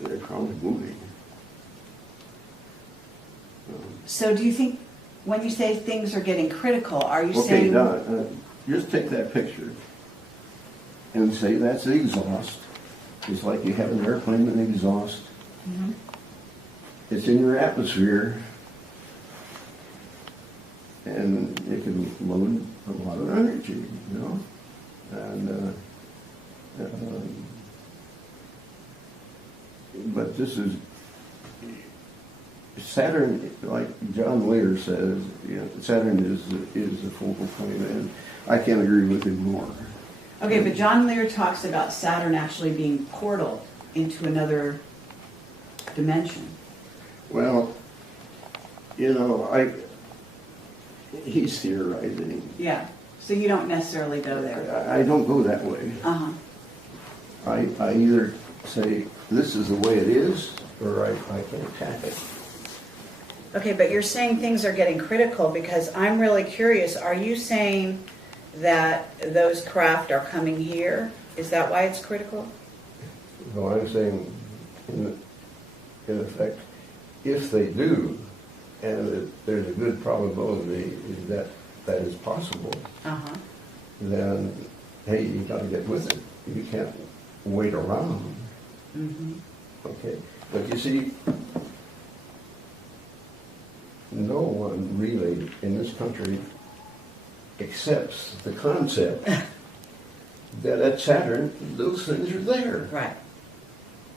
They're probably moving. So do you think, when you say things are getting critical, are you Okay, saying... just take that picture and say that's the exhaust. It's like you have an airplane with an exhaust. Mhm. It's in your atmosphere, and it can load a lot of energy, you know? And, but this is, Saturn, like John Lear says, you know, Saturn is the focal point, and I can't agree with him more. Okay, but John Lear talks about Saturn actually being portal into another dimension. Well, you know, he's theorizing. Yeah, so you don't necessarily go there. I don't go that way. Uh-huh. I either say, this is the way it is, or I can attack it. Okay, but you're saying things are getting critical because I'm really curious. Are you saying that those craft are coming here? Is that why it's critical? No, I'm saying, in effect, if they do, and there's a good probability that that is possible, Uh-huh. then, hey, you got to get with it. You can't wait around. Mm-hmm. Okay, but you see, no one really in this country accepts the concept that at Saturn, those things are there. Right.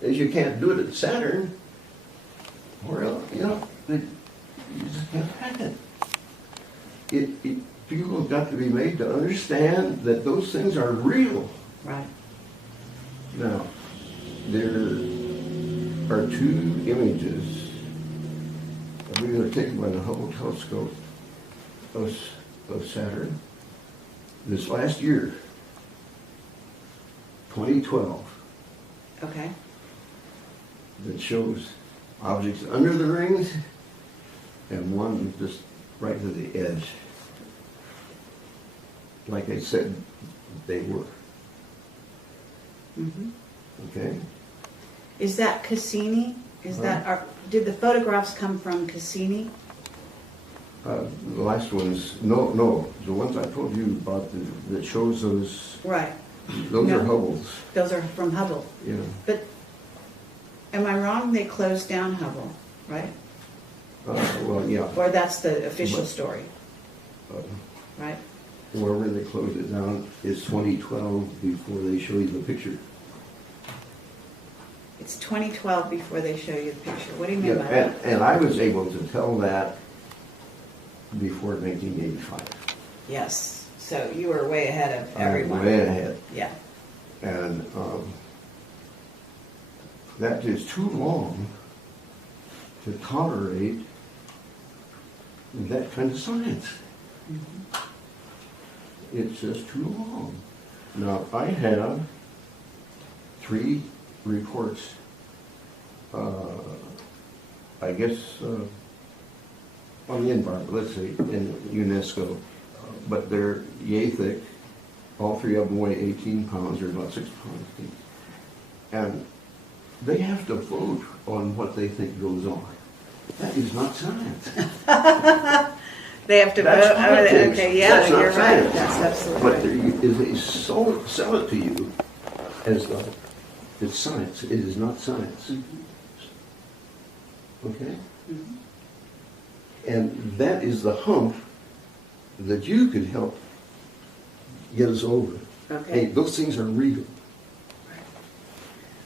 As you can't do it at Saturn, well, you know, you just can't hack it. People have got to be made to understand that those things are real. Right. Now, there are two images. I believe they're taken by the Hubble telescope of Saturn this last year, 2012, Okay. that shows objects under the rings and one just right to the edge. Like I said, they were. Mm-hmm. Okay? Is that Cassini? Did the photographs come from Cassini? The last ones, no, the ones I told you about that shows those, Right. those No. are Hubble's. Those are from Hubble. Yeah. But am I wrong? They closed down Hubble, right? Well, yeah. Or that's the official But- story, Uh, right? Wherever they closed it down is 2012 before they show you the picture. It's 2012 before they show you the picture. What do you mean Yeah, by that? and I was able to tell that before 1985. Yes. So you were way ahead of I'm everyone. way ahead. Yeah. And that is too long to tolerate that kind of science. Mm-hmm. It's just too long. Now, I have 3 reports, I guess, on the environment, let's say, in UNESCO, but they're yay thick all three of them weigh 18 pounds, or about 6 pounds each. And they have to vote on what they think goes on. That is not science. They have to That's vote. politics. Okay, yeah, That's not you're right. science. That's absolutely But they sell it to you as though it's science. It is not science. Okay? And that is the hump that you could help get us over. Okay. Hey, those things are real.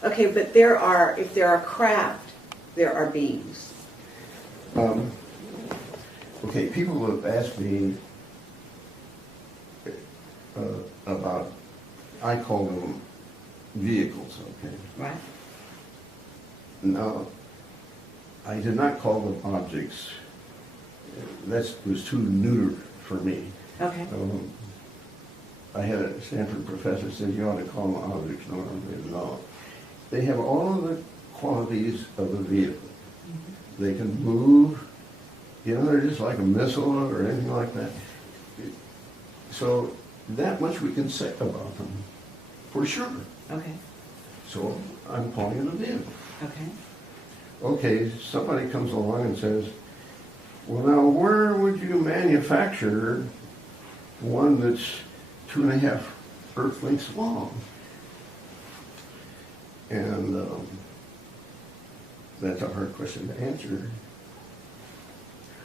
Okay, but if there are craft, there are beings. Okay, people have asked me about, I call them vehicles, okay? Right. Now, I did not call them objects. That was too neuter for me. Okay. I had a Stanford professor said you ought to call them objects. No. They have all of the qualities of a vehicle. They can move. They're just like a missile or anything like that. So that much we can say about them, for sure. Okay. So I'm calling it a vehicle. Okay. Okay, somebody comes along and says, well, now where would you manufacture one that's 2.5 Earth lengths long? And that's a hard question to answer.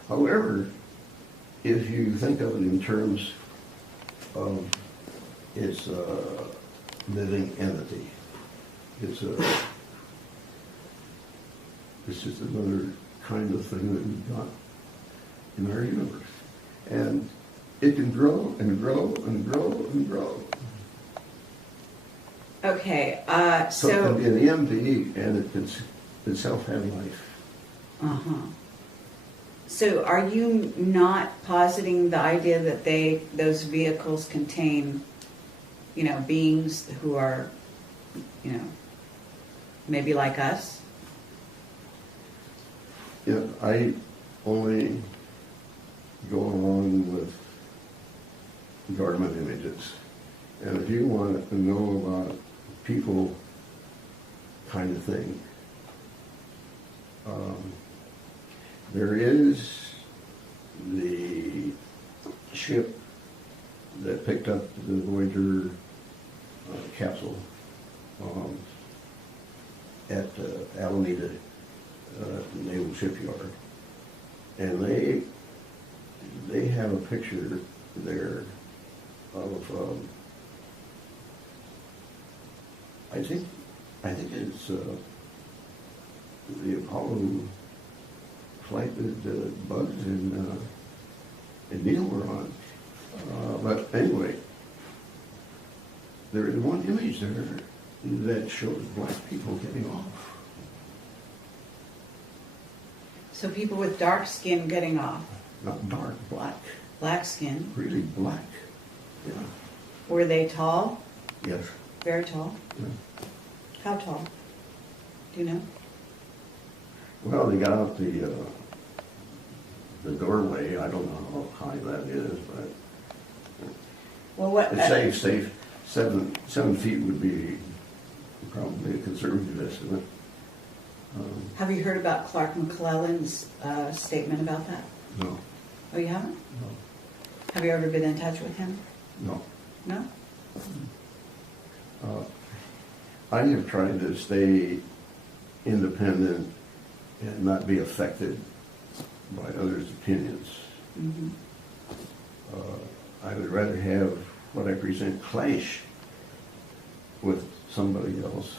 However, if you think of it in terms of its living entity, it's just another kind of thing that we've got in our universe. And it can grow and grow and grow and grow. Okay, So it can be an EMP and it can itself have life. Uh-huh. So are you not positing the idea that those vehicles contain, beings who are, maybe like us? Yeah, I only go along with government images. And if you want to know about people kind of thing, there is the ship that picked up the Voyager capsule at Alameda Naval Shipyard, and they have a picture there of I think it's the Apollo flight that Buzz and Neil were on. But anyway, there is one image there that shows black people getting off. So people with dark skin getting off. Not dark, black. Black skin. Really black. Yeah. Were they tall? Yes. Very tall? Yeah. How tall? Do you know? Well, they got out the doorway. I don't know how high that is, but Well, what? it's safe. 7 feet would be probably a conservative estimate. Have you heard about Clark McClellan's statement about that? No. Oh, you haven't? No. Have you ever been in touch with him? No. No? I have tried to stay independent and not be affected by others' opinions. Mm-hmm. I would rather have what I present clash with somebody else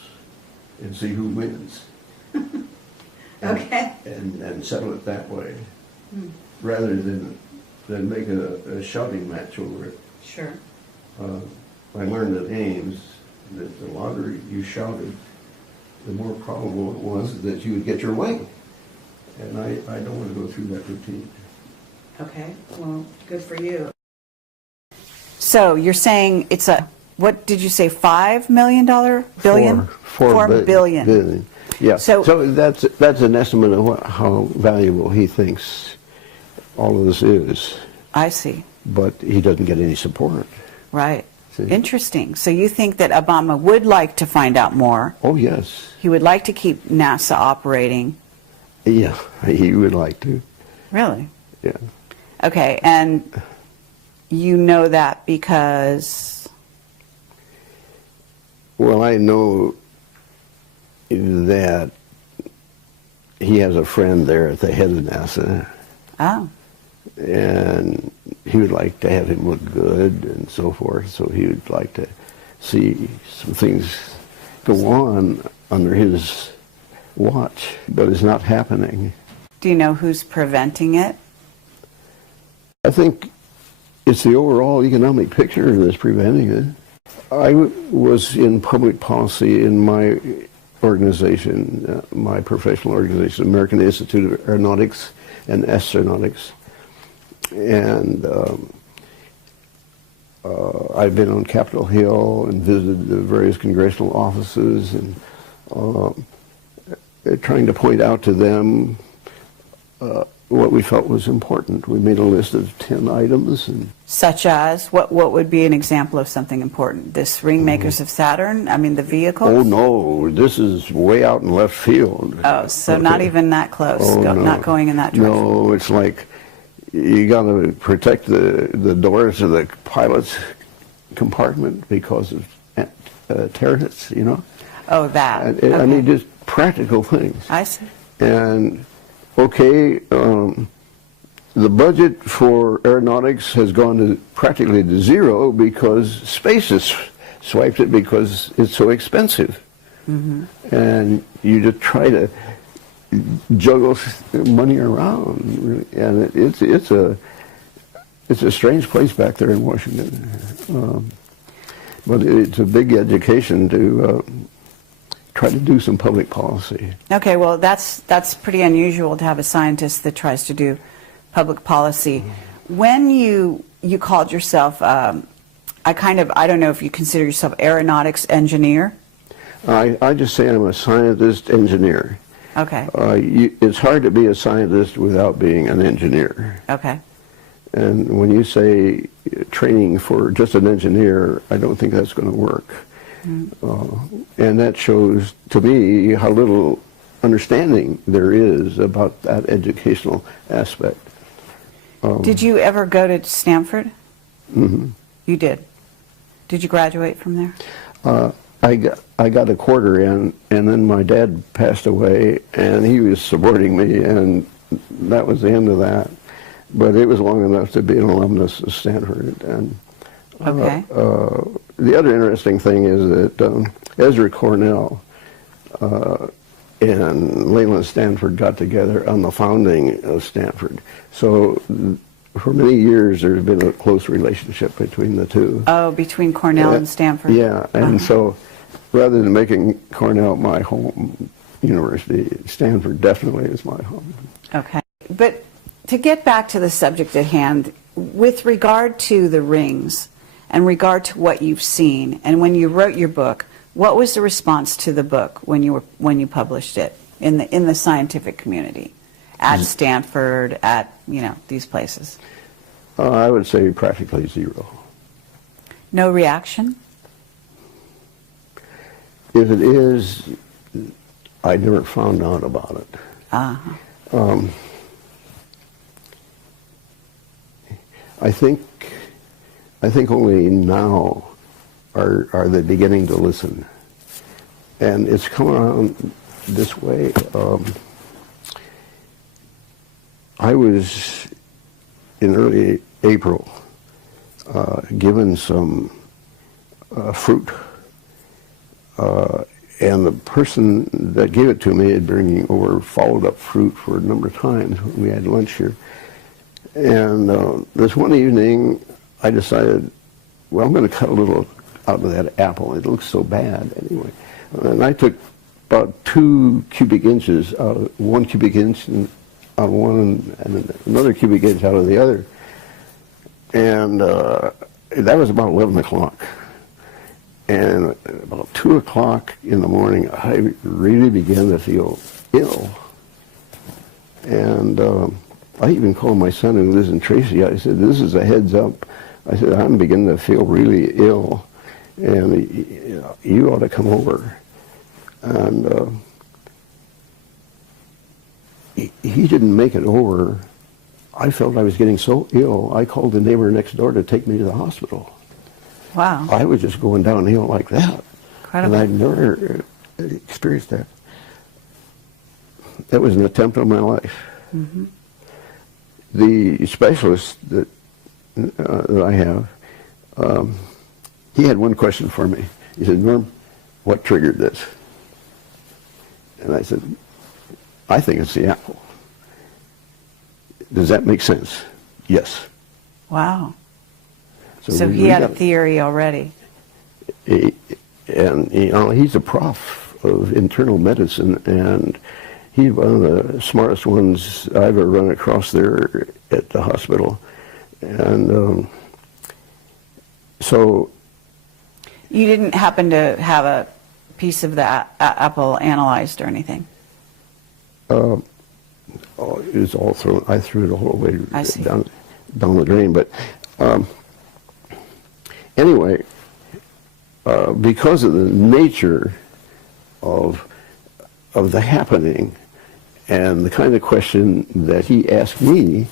and see who wins. Okay. And settle it that way, rather than make a shouting match over it. Sure. I learned at Ames that the louder you shouted, the more probable it was that you would get your way. And I don't want to go through that routine. Okay. Well, good for you. So you're saying it's what did you say, $5 million? Billion? $4 billion. Yeah. So that's an estimate of how valuable he thinks all of this is. I see. But he doesn't get any support. Right. See? Interesting. So you think that Obama would like to find out more? Oh, yes. He would like to keep NASA operating? Yeah, he would like to. Really? Yeah. Okay, and you know that because? Well, I know that he has a friend there at the head of NASA. Oh. And he would like to have him look good and so forth, so he would like to see some things go on under his watch, but it's not happening. Do you know who's preventing it? I think it's the overall economic picture that's preventing it. I was in public policy in my organization, my professional organization, American Institute of Aeronautics and Astronautics. And I've been on Capitol Hill and visited the various congressional offices and trying to point out to them what we felt was important. We made a list of 10 items. And such as? What would be an example of something important? This Ringmakers of Saturn? I mean, the vehicles? Oh, no, this is way out in left field. Oh, so Okay. Not even that close, Oh, no. Not going in that direction. No, it's like you got to protect the doors of the pilot's compartment because of terrorists, you know? Oh, that. I Okay. mean, just practical things. I see. And, okay, the budget for aeronautics has gone to practically to zero because space has swiped it because it's so expensive. Mm-hmm. And you just try to juggle money around, really. And it's a strange place back there in Washington. But it's a big education to try to do some public policy. Okay, well, that's pretty unusual to have a scientist that tries to do public policy. When you called yourself, I don't know if you consider yourself aeronautics engineer? I just say I'm a scientist engineer. Okay. It's hard to be a scientist without being an engineer. Okay. And when you say training for just an engineer, I don't think that's going to work. And that shows to me how little understanding there is about that educational aspect. Did you ever go to Stanford? Mm-hmm. You did. Did you graduate from there? I got a quarter in, and then my dad passed away, and he was supporting me, and that was the end of that. But it was long enough to be an alumnus of Stanford. And Okay. the other interesting thing is that Ezra Cornell and Leland Stanford got together on the founding of Stanford. So for many years there's been a close relationship between the two. Oh, between Cornell and Stanford? Yeah, and so rather than making Cornell my home university, Stanford definitely is my home. Okay. But to get back to the subject at hand, with regard to the rings and regard to what you've seen, and when you wrote your book, what was the response to the book when you published it in the scientific community, at Stanford, at these places? I would say practically zero. No reaction? If it is, I never found out about it. Uh-huh. I think only now are they beginning to listen, and it's come around this way. I was in early April given some fruit, and the person that gave it to me had bringing over followed up fruit for a number of times when we had lunch here. And this one evening, I decided, well, I'm going to cut a little out of that apple. It looks so bad anyway. And I took about 2 cubic inches out of 1 cubic inch out of one and another cubic inch out of the other. And that was about 11 o'clock. And about 2 o'clock in the morning, I really began to feel ill. And I even called my son who lives in Tracy. I said, this is a heads up. I said, I'm beginning to feel really ill, and you ought to come over. And he didn't make it over. I felt I was getting so ill, I called the neighbor next door to take me to the hospital. Wow. I was just going downhill like that. Incredible. And I'd never experienced that. That was an attempt on my life. Mm-hmm. The specialist that I have, he had one question for me. He said, Norm, what triggered this? And I said, I think it's the apple. Does that make sense? Yes. Wow. So he had a theory already. And he's a prof of internal medicine, and he's one of the smartest ones I've ever run across there at the hospital. And so... You didn't happen to have a piece of the apple analyzed or anything? It was all thrown. I threw it all the way down the drain. But anyway, because of the nature of the happening and the kind of question that he asked me,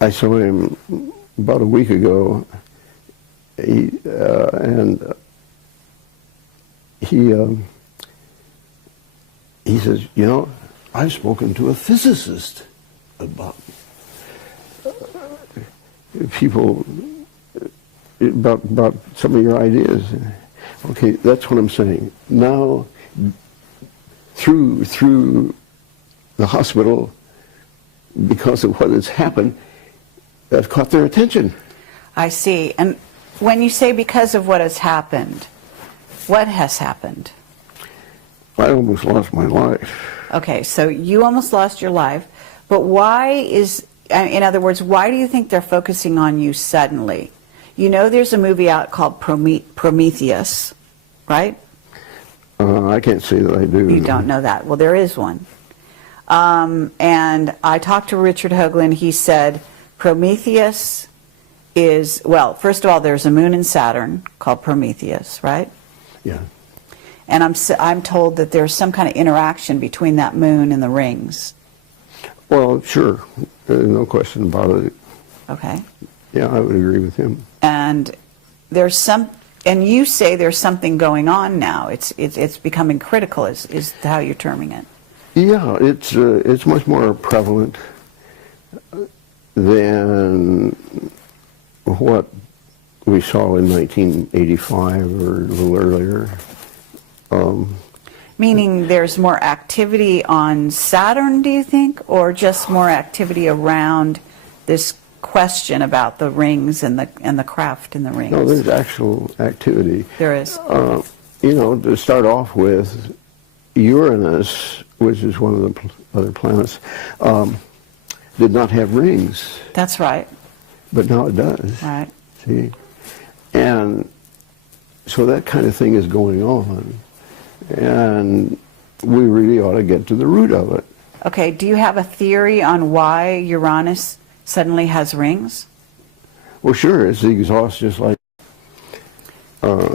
I saw him about a week ago. He says, you know, I've spoken to a physicist about about some of your ideas. Okay, that's what I'm saying. Now, through the hospital, because of what has happened, I've caught their attention. I see. And when you say because of what has happened, what has happened? I almost lost my life. Okay, so you almost lost your life, but why is, in other words, why do you think they're focusing on you suddenly? You know there's a movie out called Prometheus, right? I can't say that I do. You don't know that. Well, there is one. And I talked to Richard Hoagland. He said Prometheus is, well, first of all, there's a moon in Saturn called Prometheus, right? Yeah. And I'm told that there's some kind of interaction between that moon and the rings. Well, sure. No question about it. Okay. Yeah, I would agree with him. And and you say there's something going on now. It's becoming critical, is how you're terming it. Yeah, it's much more prevalent than what we saw in 1985 or a little earlier. Meaning there's more activity on Saturn, do you think, or just more activity around this question about the rings and the craft in the rings? No, there's actual activity. There is. You know, to start off with, Uranus, which is one of the other planets, did not have rings. That's right. But now it does. Right. See? And so that kind of thing is going on. And we really ought to get to the root of it. Okay, do you have a theory on why Uranus suddenly has rings? Well, sure, it's the exhaust just like...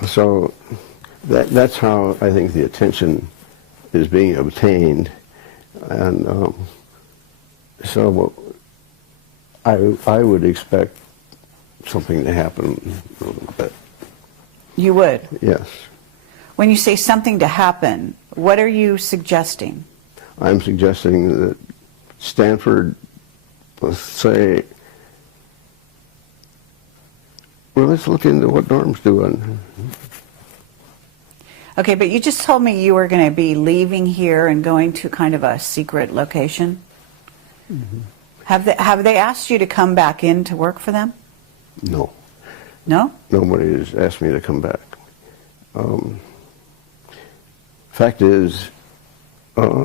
so that's how I think the attention is being obtained. And so I would expect something to happen a little bit. You would? Yes. When you say something to happen, what are you suggesting? I'm suggesting that Stanford, let's say, well, let's look into what Norm's doing. Okay, but you just told me you were going to be leaving here and going to kind of a secret location. Mm-hmm. Have they asked you to come back in to work for them? No. No? Nobody has asked me to come back. Fact is, as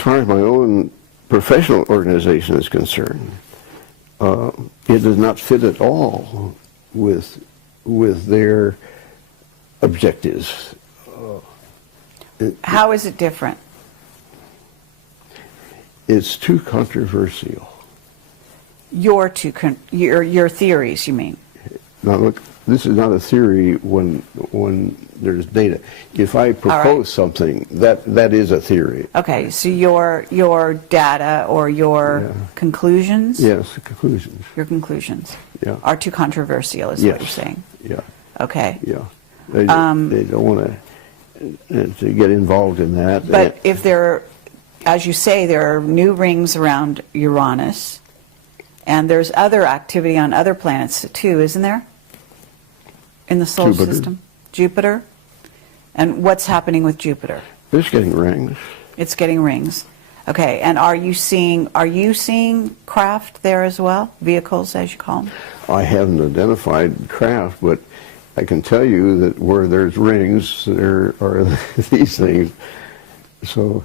far as my own professional organization is concerned, it does not fit at all with their objectives. How is it different? It's too controversial. Your theories, you mean? Now look, this is not a theory when there's data. If I propose something, that is a theory. Okay, so your data or your conclusions? Yes, the conclusions. Your conclusions Yeah. are too controversial, is what you're saying? Yeah. Okay. Yeah. They don't want to get involved in that. But if there, as you say, there are new rings around Uranus, and there's other activity on other planets too, isn't there? In the solar system? Jupiter? And what's happening with Jupiter? It's getting rings. It's getting rings. Okay, and are you seeing craft there as well? Vehicles, as you call them? I haven't identified craft, but I can tell you that where there's rings, there are these things. So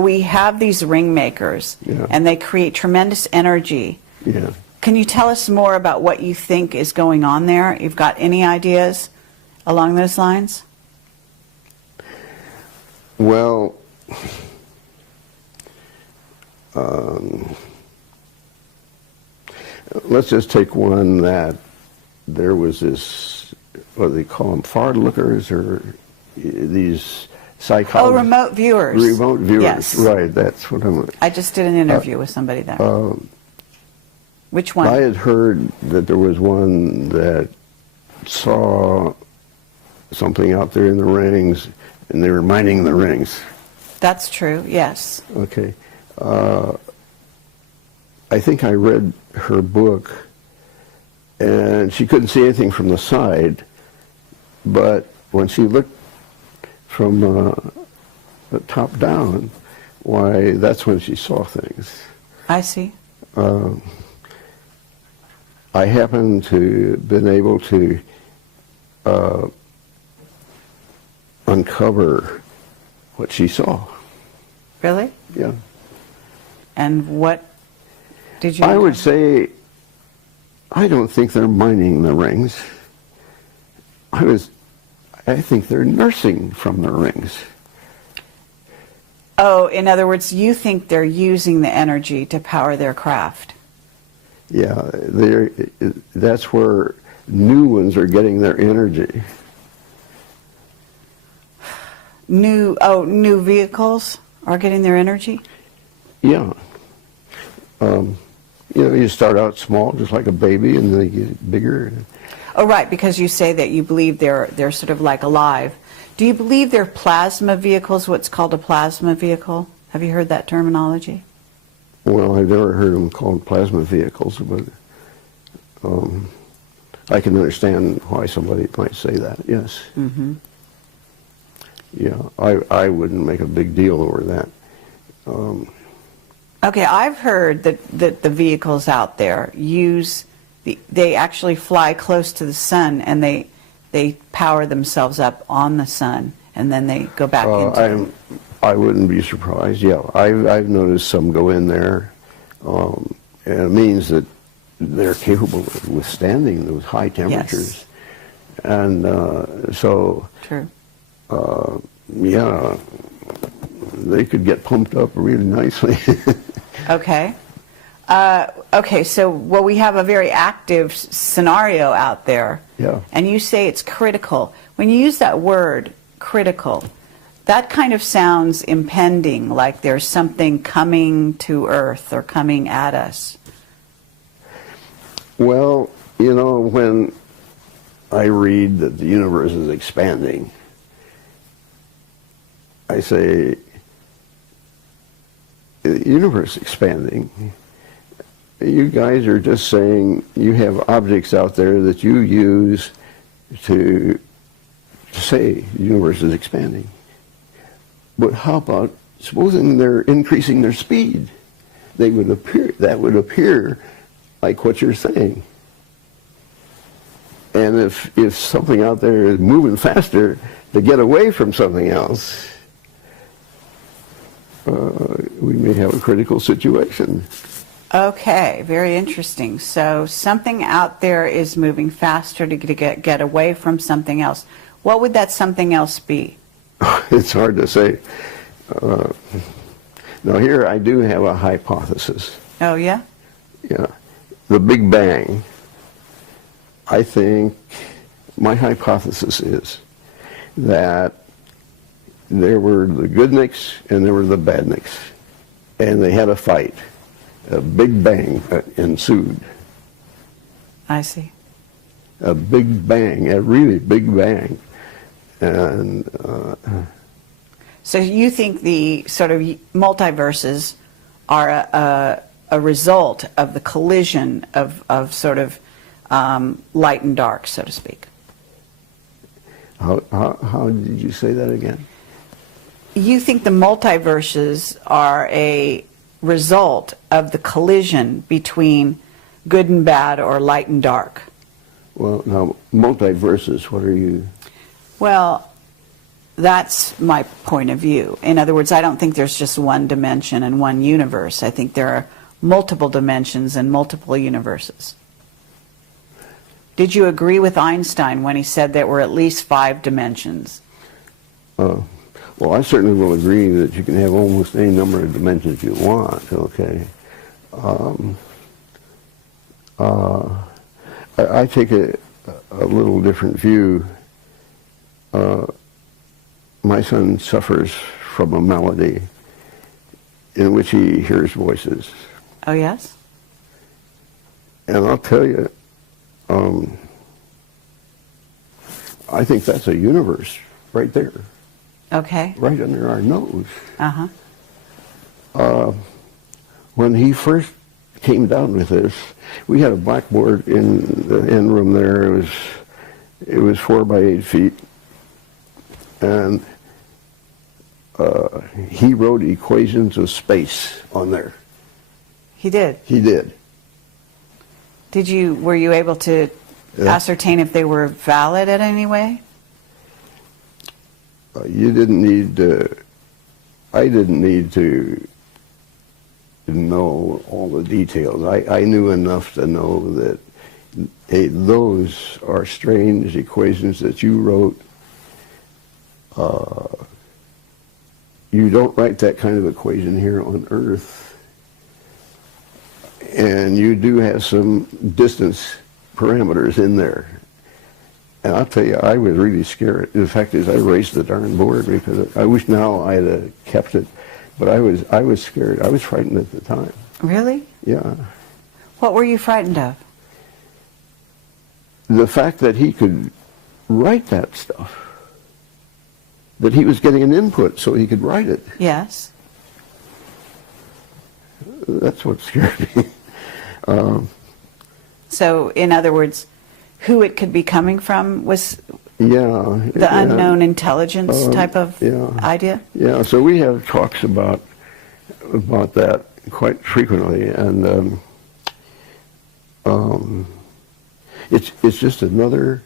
we have these ring makers, and they create tremendous energy. Yeah. Can you tell us more about what you think is going on there? You've got any ideas along those lines? Well, let's just take one that there was this, what do they call them, far lookers, or these psychologists? Oh, remote viewers. Remote viewers, yes. Right, that's what I just did an interview with somebody there. Which one? I had heard that there was one that saw something out there in the rings, and they were mining the rings. That's true, yes. Okay. I think I read her book, and she couldn't see anything from the side, but when she looked from the top down, why, that's when she saw things. I see. I happen to been able to uncover what she saw. Really? Yeah. And what did you? I would say, I don't think they're mining the rings. I think they're nursing from the rings. Oh, in other words, you think they're using the energy to power their craft? Yeah, that's where new ones are getting their energy. New vehicles are getting their energy? Yeah. You start out small, just like a baby, and then they get bigger. Oh, right, because you say that you believe they're sort of like alive. Do you believe they're plasma vehicles, what's called a plasma vehicle? Have you heard that terminology? Well, I've never heard them called plasma vehicles, but I can understand why somebody might say that, yes. Mm-hmm. Yeah, I wouldn't make a big deal over that. Okay, I've heard that the vehicles out there they actually fly close to the sun, and they power themselves up on the sun, and then they go back into I wouldn't be surprised. Yeah, I've noticed some go in there, and it means that they're capable of withstanding those high temperatures. Yes. And so, true. Yeah, they could get pumped up really nicely. Okay. Okay, so, well, we have a very active scenario out there. Yeah. And you say it's critical. When you use that word, critical, that kind of sounds impending, like there's something coming to Earth or coming at us. Well, when I read that the universe is expanding, I say, the universe expanding. You guys are just saying you have objects out there that you use to say the universe is expanding. But how about supposing they're increasing their speed? That would appear like what you're saying. And if something out there is moving faster to get away from something else, we may have a critical situation. Okay, very interesting. So something out there is moving faster to get away from something else. What would that something else be? It's hard to say. Now here I do have a hypothesis. Oh, yeah? Yeah. The Big Bang, I think, my hypothesis is that there were the goodniks and there were the badniks, and they had a fight. A big bang ensued. I see. A big bang, a really big bang. And So you think the sort of multiverses are a result of the collision of sort of light and dark, so to speak? how did you say that again? You think the multiverses are a result of the collision between good and bad or light and dark? Well, now, multiverses, what are you? Well, that's my point of view. In other words, I don't think there's just one dimension and one universe. I think there are multiple dimensions and multiple universes. Did you agree with Einstein when he said there were at least 5 dimensions? Well, I certainly will agree that you can have almost any number of dimensions you want, okay? I take a little different view. My son suffers from a malady in which he hears voices. Oh, yes? And I'll tell you, I think that's a universe right there. Okay. Right under our nose. Uh-huh. When he first came down with this, we had a blackboard in the end room there. It was 4 by 8 feet, and he wrote equations of space on there. He did? He did. Were you able to ascertain if they were valid in any way? You didn't need to, I didn't need to know all the details. I knew enough to know that, hey, those are strange equations that you wrote. You don't write that kind of equation here on Earth. And you do have some distance parameters in there. And I'll tell you, I was really scared. The fact is, I erased the darn board because I wish now I had kept it. But I was scared. I was frightened at the time. Really? Yeah. What were you frightened of? The fact that he could write that stuff. That he was getting an input so he could write it. Yes. That's what scared me. So, in other words, who it could be coming from was the unknown intelligence type of idea? Yeah, so we have talks about that quite frequently, and it's just another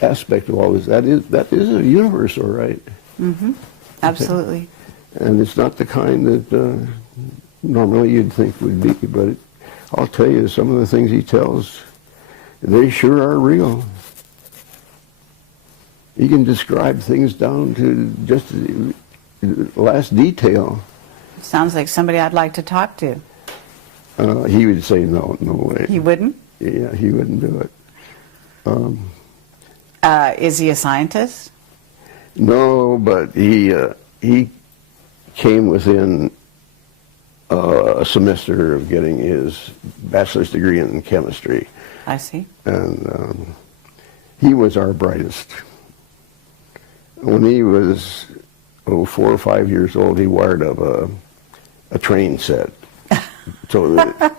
aspect of all this. That is a universe, all right. Mm-hmm. Absolutely. Okay. And it's not the kind that normally you'd think would be, but I'll tell you, some of the things he tells, they sure are real. He can describe things down to just the last detail. Sounds like somebody I'd like to talk to. He would say no way. He wouldn't? Yeah, he wouldn't do it. Is he a scientist? No, but he came within a semester of getting his bachelor's degree in chemistry. I see. And he was our brightest. When he was 4 or 5 years old, he wired up a train set. So that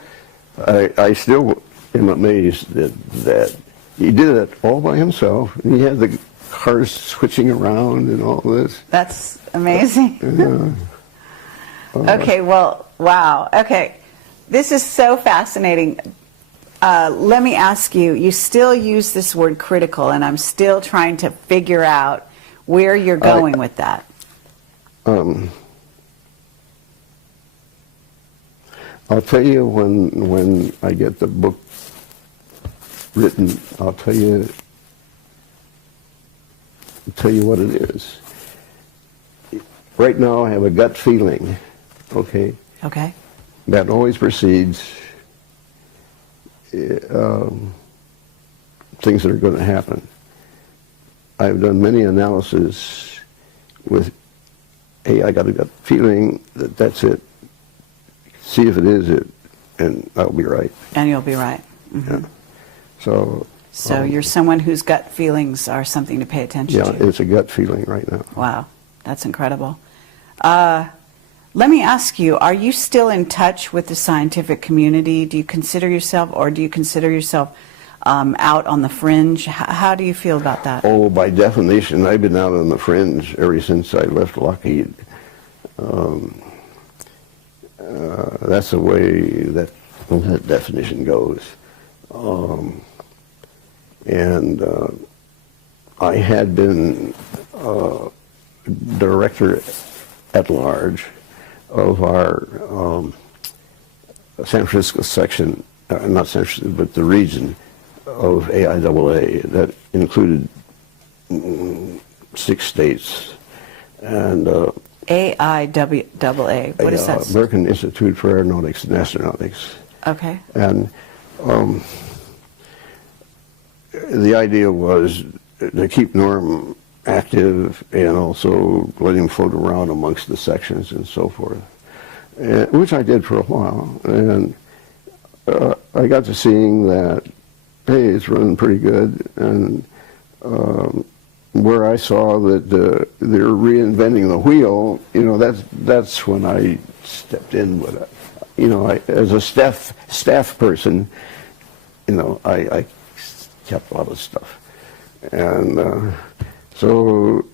I still am amazed that he did it all by himself. He had the cars switching around and all this. That's amazing. Okay, well, wow. Okay, this is so fascinating. Let me ask you, you still use this word critical, and I'm still trying to figure out where you're going with that. I'll tell you when I get the book written, I'll tell you what it is. Right now I have a gut feeling okay? Okay. That always precedes things that are going to happen. I've done many analyses with, hey, I got a gut feeling that that's it. See if it is it, and I'll be right. And you'll be right. Mm-hmm. Yeah. So you're someone whose gut feelings are something to pay attention yeah, to. it's a gut feeling right now. Wow, that's incredible. Let me ask you, are you still in touch with the scientific community? Do you consider yourself out on the fringe? How do you feel about that? Oh, by definition, I've been out on the fringe ever since I left Lockheed. That's the way that definition goes. I had been director at large of our San Francisco section, not San Francisco, but the region of AIAA that included 6 states. And AIAA, what is that? American Institute for Aeronautics and Astronautics. Okay. And the idea was to keep Norm active and also let him float around amongst the sections and so forth, which I did for a while. And I got to seeing that, hey, it's running pretty good. And where I saw that they're reinventing the wheel, that's when I stepped in with it. As a staff person, I kept a lot of stuff. And so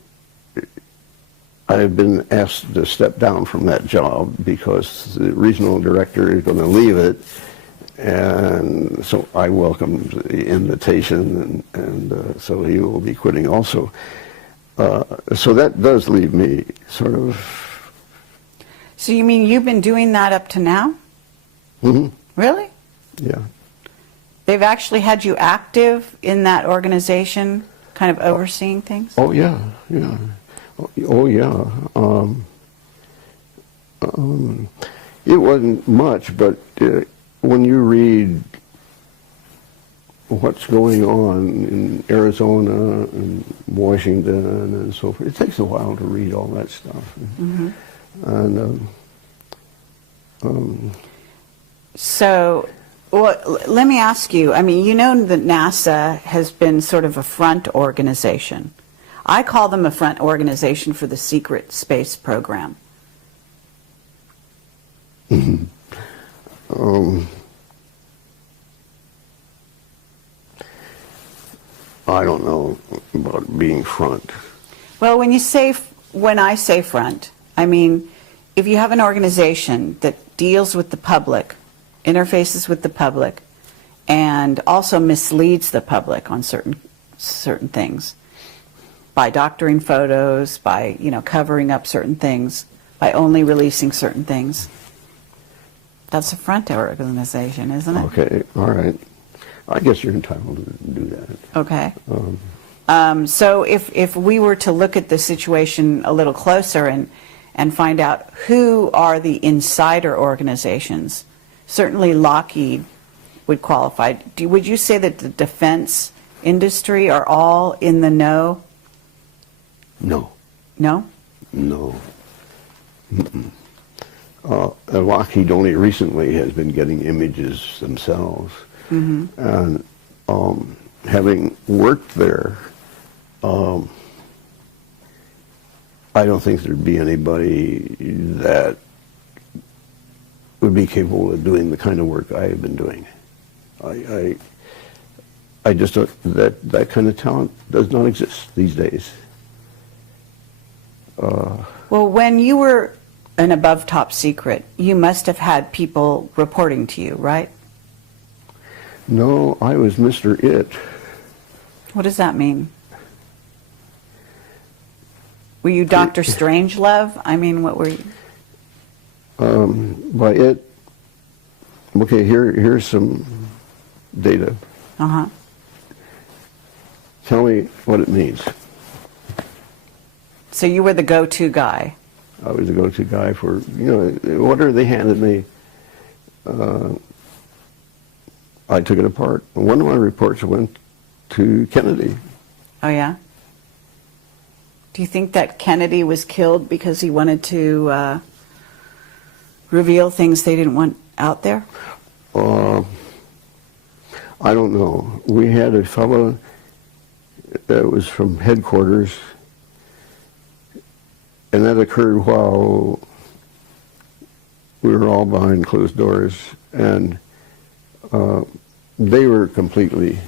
I've been asked to step down from that job because the regional director is going to leave it. And so I welcomed the invitation, and so he will be quitting also. So that does leave me sort of... So you mean you've been doing that up to now? Mm-hmm. Really? Yeah. They've actually had you active in that organization, kind of overseeing things? Oh, yeah, yeah. Oh, yeah. It wasn't much, but when you read what's going on in Arizona and Washington and so forth, it takes a while to read all that stuff. Mm-hmm. And so, let me ask you, that NASA has been sort of a front organization. I call them a front organization for the secret space program. I don't know about being front. Well, when I say front, I mean, if you have an organization that deals with the public, interfaces with the public, and also misleads the public on certain things, by doctoring photos, by covering up certain things, by only releasing certain things, that's a front organization, isn't it? Okay, all right. I guess you're entitled to do that. Okay. So if we were to look at the situation a little closer and find out who are the insider organizations, certainly Lockheed would qualify. Would you say that the defense industry are all in the know? No. No? No. Mm-mm. Lockheed only recently has been getting images themselves. Mm-hmm. And having worked there, I don't think there'd be anybody that would be capable of doing the kind of work I have been doing. I just don't, that kind of talent does not exist these days. Well, when you were an above top secret, you must have had people reporting to you, right? No, I was Mr. It. What does that mean? Were you Dr. Strangelove? What were you? By it, okay, here's some data. Uh-huh. Tell me what it means. So you were the go-to guy? I was the go-to guy for, whatever they handed me, I took it apart. One of my reports went to Kennedy. Oh, yeah? Do you think that Kennedy was killed because he wanted to reveal things they didn't want out there? I don't know. We had a fellow that was from headquarters, and that occurred while we were all behind closed doors, and they were completely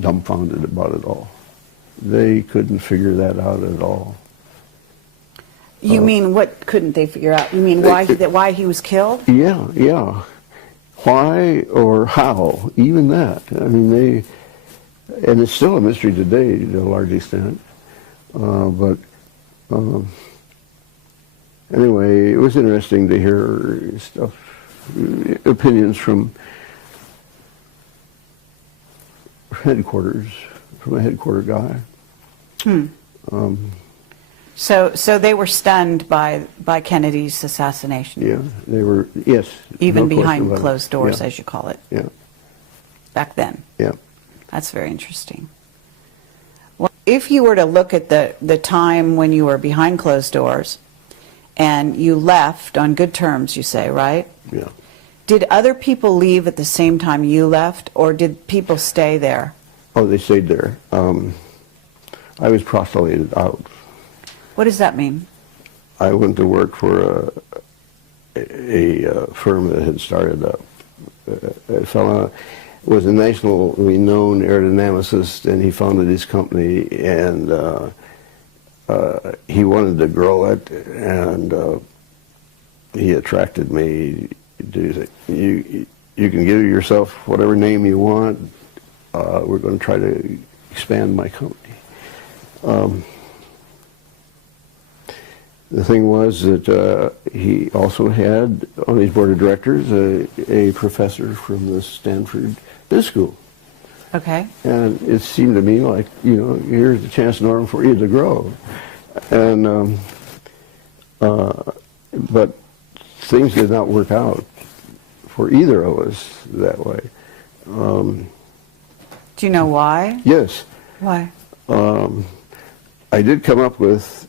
dumbfounded about it all. They couldn't figure that out at all. You mean, what couldn't they figure out? You mean why he was killed? Yeah. Why or how, even that. I mean, and it's still a mystery today to a large extent. Anyway, it was interesting to hear stuff, opinions from headquarters, from a headquarter guy. So they were stunned by Kennedy's assassination. Yeah, they were, yes. Even no behind closed doors, yeah. as you call it. Yeah. Back then. Yeah. That's very interesting. Well, if you were to look at the time when you were behind closed doors and you left on good terms, you say, right? Yeah. Did other people leave at the same time you left, or did people stay there? Oh, they stayed there. I was proselyted out. What does that mean? I went to work for a firm that had started up. A fellow was a nationally known aerodynamicist, and he founded his company, and he wanted to grow it, and he attracted me to say, you can give yourself whatever name you want. We're going to try to expand my company. The thing was that he also had on his board of directors a professor from the Stanford Business School. Okay. And it seemed to me like, here's the chance, Norm, for you to grow. And but things did not work out for either of us that way. Do you know why? Yes. Why? I did come up with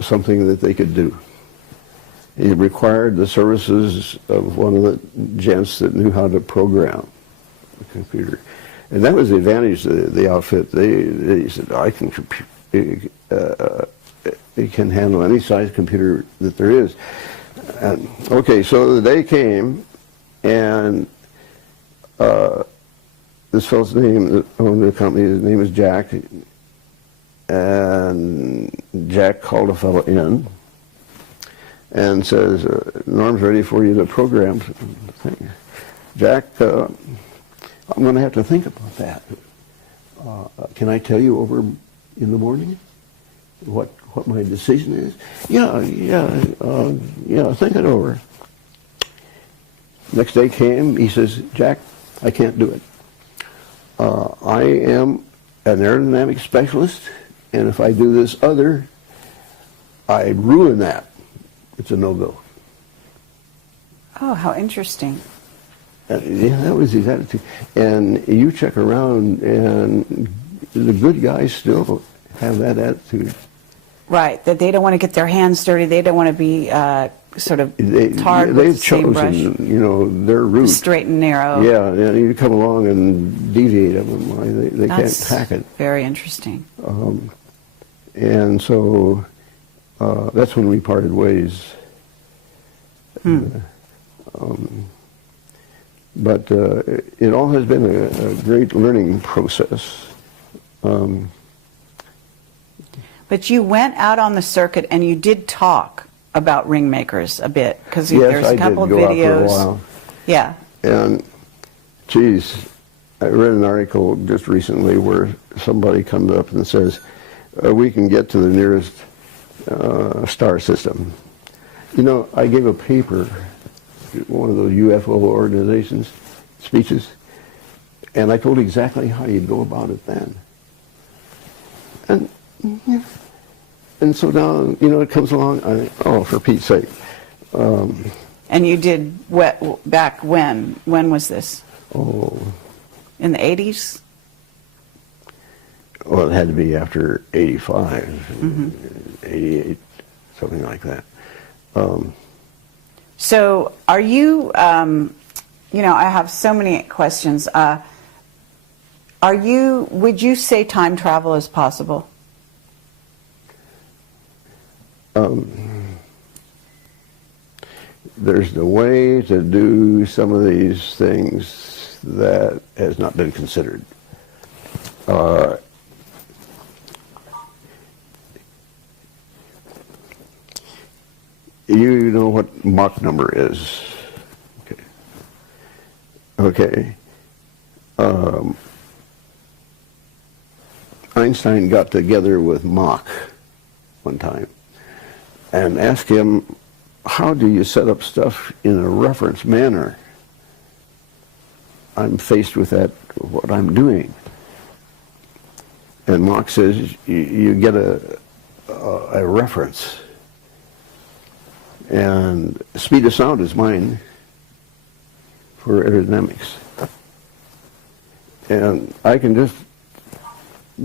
something that they could do. It required the services of one of the gents that knew how to program the computer. And that was the advantage of the outfit. They said, I can it can handle any size computer that there is. And, okay, so the day came, and this fellow's name that owned the company, his name is Jack, and Jack called a fellow in and says, Norm's ready for you to program things. Jack, I'm going to have to think about that. Can I tell you over in the morning what my decision is? Yeah, think it over. Next day came, he says, Jack, I can't do it. I am an aerodynamic specialist, and if I do this other, I ruin that. It's a no-go. Oh, how interesting. Yeah, that was his attitude. And you check around, and the good guys still have that attitude. Right, that they don't want to get their hands dirty. They don't want to be sort of tarred with the same brush. They've chosen, their route. Straight and narrow. Yeah, you come along and deviate them. They can't hack it. Very interesting. And so that's when we parted ways. But it all has been a great learning process. But you went out on the circuit and you did talk about Ringmakers a bit, because Yes, there's a couple of videos. Out for a while. Yeah. And, geez, I read an article just recently where somebody comes up and says, we can get to the nearest star system. I gave a paper, one of those U.F.O. organizations, speeches, and I told exactly how you'd go about it then. And And so now, it comes along, oh, for Pete's sake. And you did back when? When was this? Oh. In the 80s? Well, it had to be after 85, 88, something like that. So are you, I have so many questions. Would you say time travel is possible? There's a way to do some of these things that has not been considered. You know what Mach number is? Okay. Einstein got together with Mach one time and asked him, how do you set up stuff in a reference manner? I'm faced with that, what I'm doing. And Mach says, you get a reference. And speed of sound is mine for aerodynamics. And I can just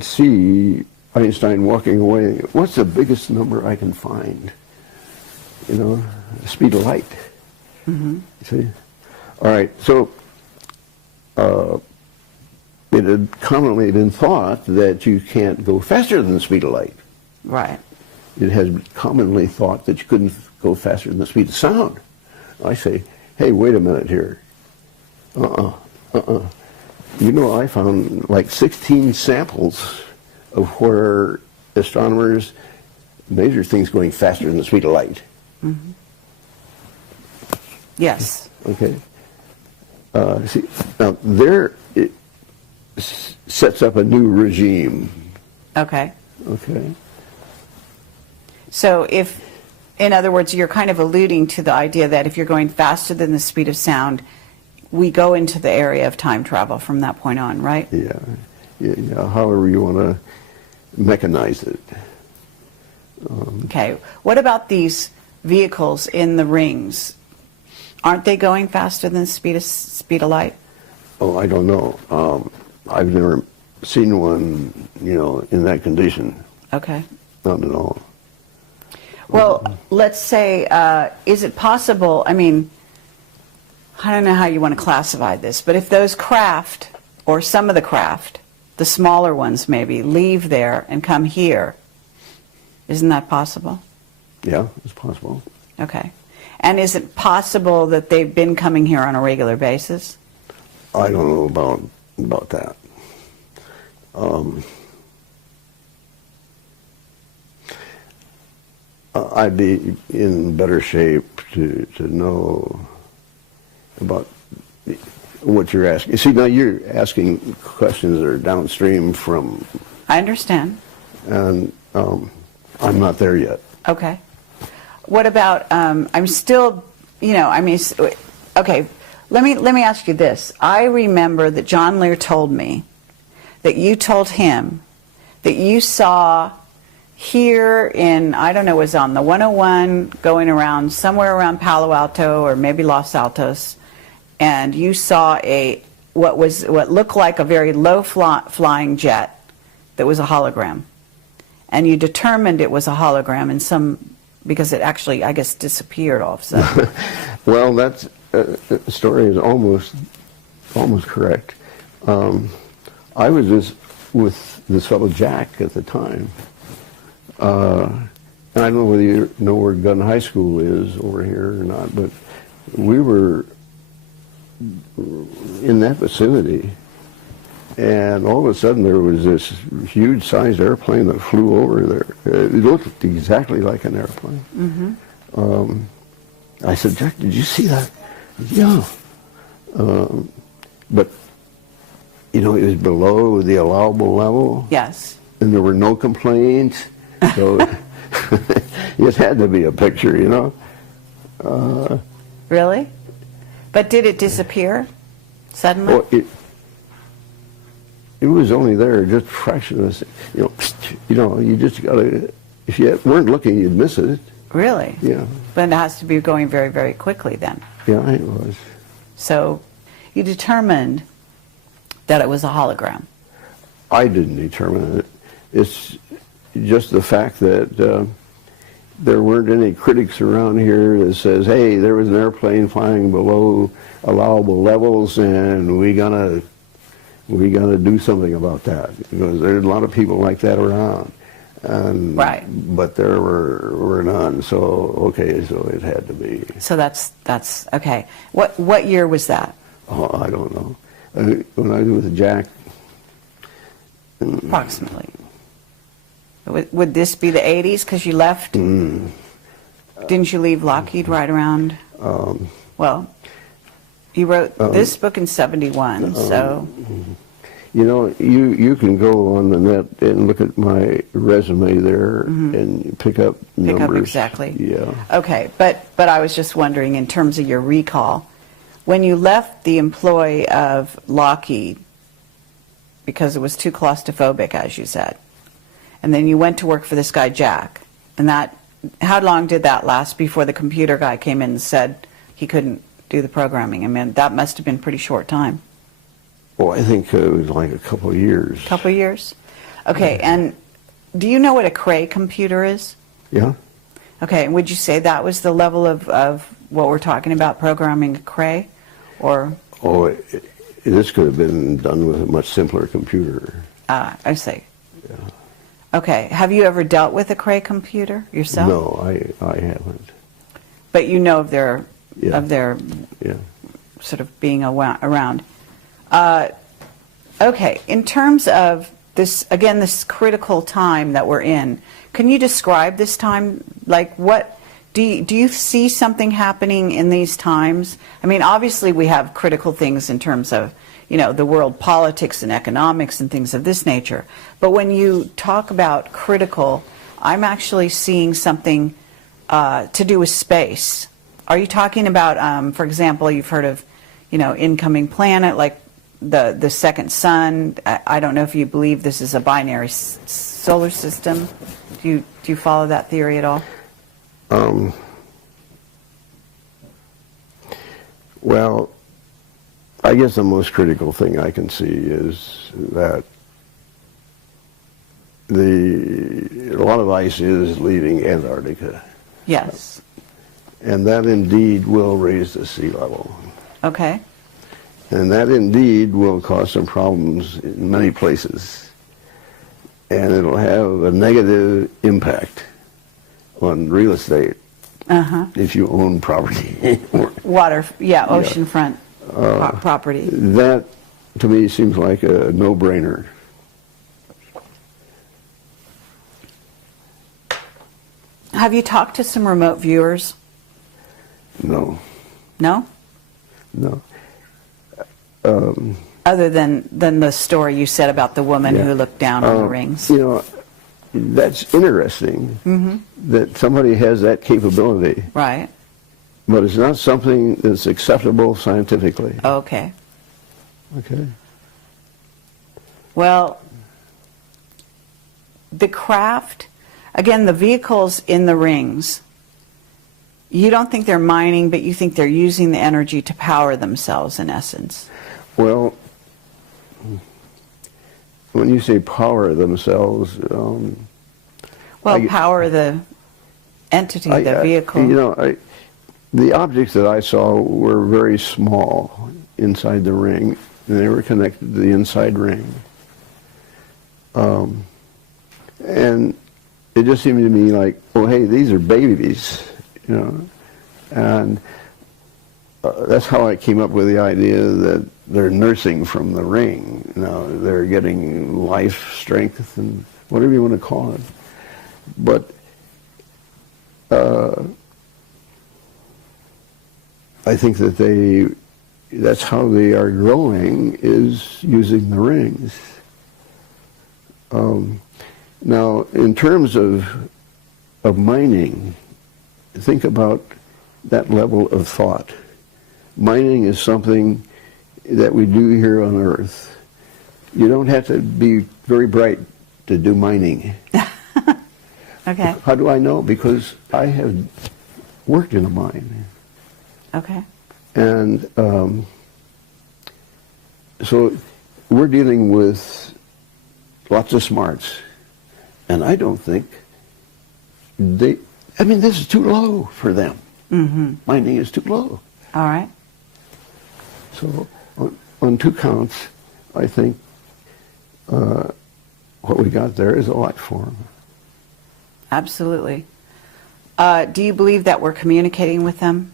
see Einstein walking away. What's the biggest number I can find? The speed of light. See? All right, so it had commonly been thought that you can't go faster than the speed of light. Right. It has commonly thought that you couldn't go faster than the speed of sound. I say, hey, wait a minute here. I found like 16 samples of where astronomers measure things going faster than the speed of light. Yes. Okay. See, now there it sets up a new regime. Okay. Okay. So in other words, you're kind of alluding to the idea that if you're going faster than the speed of sound, we go into the area of time travel from that point on, right? Yeah. However you want to mechanize it. Okay. What about these vehicles in the rings? Aren't they going faster than the speed of light? Oh, I don't know. I've never seen one, in that condition. Okay. Not at all. Well, let's say, is it possible, I don't know how you want to classify this, but if those craft, or some of the craft, the smaller ones maybe, leave there and come here, isn't that possible? Yeah, it's possible. Okay. And is it possible that they've been coming here on a regular basis? I don't know about that. I'd be in better shape to know about what you're asking. See, now you're asking questions that are downstream from... I understand. And I'm not there yet. Okay. What about, I'm still, okay, let me ask you this. I remember that John Lear told me that you told him that you saw here in, I don't know, it was on the 101 going around somewhere around Palo Alto or maybe Los Altos, and you saw what looked like a very low flying jet that was a hologram. And you determined it was a hologram because it actually, I guess, disappeared all of a sudden. Well, that story is almost correct. I was just with this fellow Jack at the time. And I don't know whether you know where Gun High School is over here or not, but we were in that vicinity. And all of a sudden there was this huge-sized airplane that flew over there. It looked exactly like an airplane. I said, Jack, did you see that? Yeah. But, it was below the allowable level. Yes. And there were no complaints. So it had to be a picture, Really? But did it disappear suddenly? Well, it was only there just fraction of a second. You just got to if you weren't looking, you'd miss it. Really? Yeah. But it has to be going very, very quickly then. Yeah, it was. So you determined that it was a hologram. I didn't determine it. It's just the fact that there weren't any critics around here that says, hey, there was an airplane flying below allowable levels and we gotta do something about that, because there's a lot of people like that around. And, right. But there were none, so okay, so it had to be. So that's okay. What year was that? Oh, I don't know. When I was with Jack. Approximately. Would this be the 80s? Because you left. Didn't you leave Lockheed right around? Well, you wrote this book in '71, so. You know, you can go on the net and look at my resume there and pick up numbers. Pick up exactly. Yeah. Okay, but I was just wondering, in terms of your recall, when you left the employ of Lockheed, because it was too claustrophobic, as you said, and then you went to work for this guy Jack, and that, how long did that last before the computer guy came in and said he couldn't do the programming? I mean, that must have been a pretty short time. Well, I think it was like a couple of years. Couple of years? Okay, and do you know what a Cray computer is? Yeah. Okay, and would you say that was the level of what we're talking about, programming a Cray? Or? Oh, this could have been done with a much simpler computer. I see. Yeah. Okay, have you ever dealt with a Cray computer yourself? No, I haven't. But you know of their, Yeah. Yeah. Sort of being around. Okay, in terms of this, again, this critical time that we're in, can you describe this time? Like, what do you see something happening in these times? I mean, obviously we have critical things in terms of, you know, the world politics and economics and things of this nature. But when you talk about critical, I'm actually seeing something to do with space. Are you talking about, for example, you've heard of, you know, incoming planet, like the second sun? I don't know if you believe this is a binary solar system. Do you follow that theory at all? Well, I guess the most critical thing I can see is that a lot of ice is leaving Antarctica. Yes. And that indeed will raise the sea level. Okay. And that indeed will cause some problems in many places. And it'll have a negative impact on real estate if you own property. Water, yeah, oceanfront property. That, to me, seems like a no-brainer. Have you talked to some remote viewers? No. No? No. Other than the story you said about the woman who looked down on the rings. You know, that's interesting that somebody has that capability. Right. But it's not something that's acceptable scientifically. Okay. Okay. Well, the craft, again, the vehicles in the rings, you don't think they're mining, but you think they're using the energy to power themselves, in essence. Well, when you say power themselves, power the entity, the vehicle. You know, the objects that I saw were very small inside the ring, and they were connected to the inside ring. And it just seemed to me like, oh, hey, these are babies, you know. And that's how I came up with the idea that they're nursing from the ring. You know, they're getting life, strength, and whatever you want to call it. But I think that that's how they are growing, is using the rings. Now, in terms of mining, think about that level of thought. Mining is something that we do here on Earth. You don't have to be very bright to do mining. Okay. How do I know? Because I have worked in a mine. Okay. And so we're dealing with lots of smarts. And I don't think this is too low for them. Mm-hmm. Mining is too low. All right. So on two counts, I think what we got there is a life form. Absolutely. Do you believe that we're communicating with them?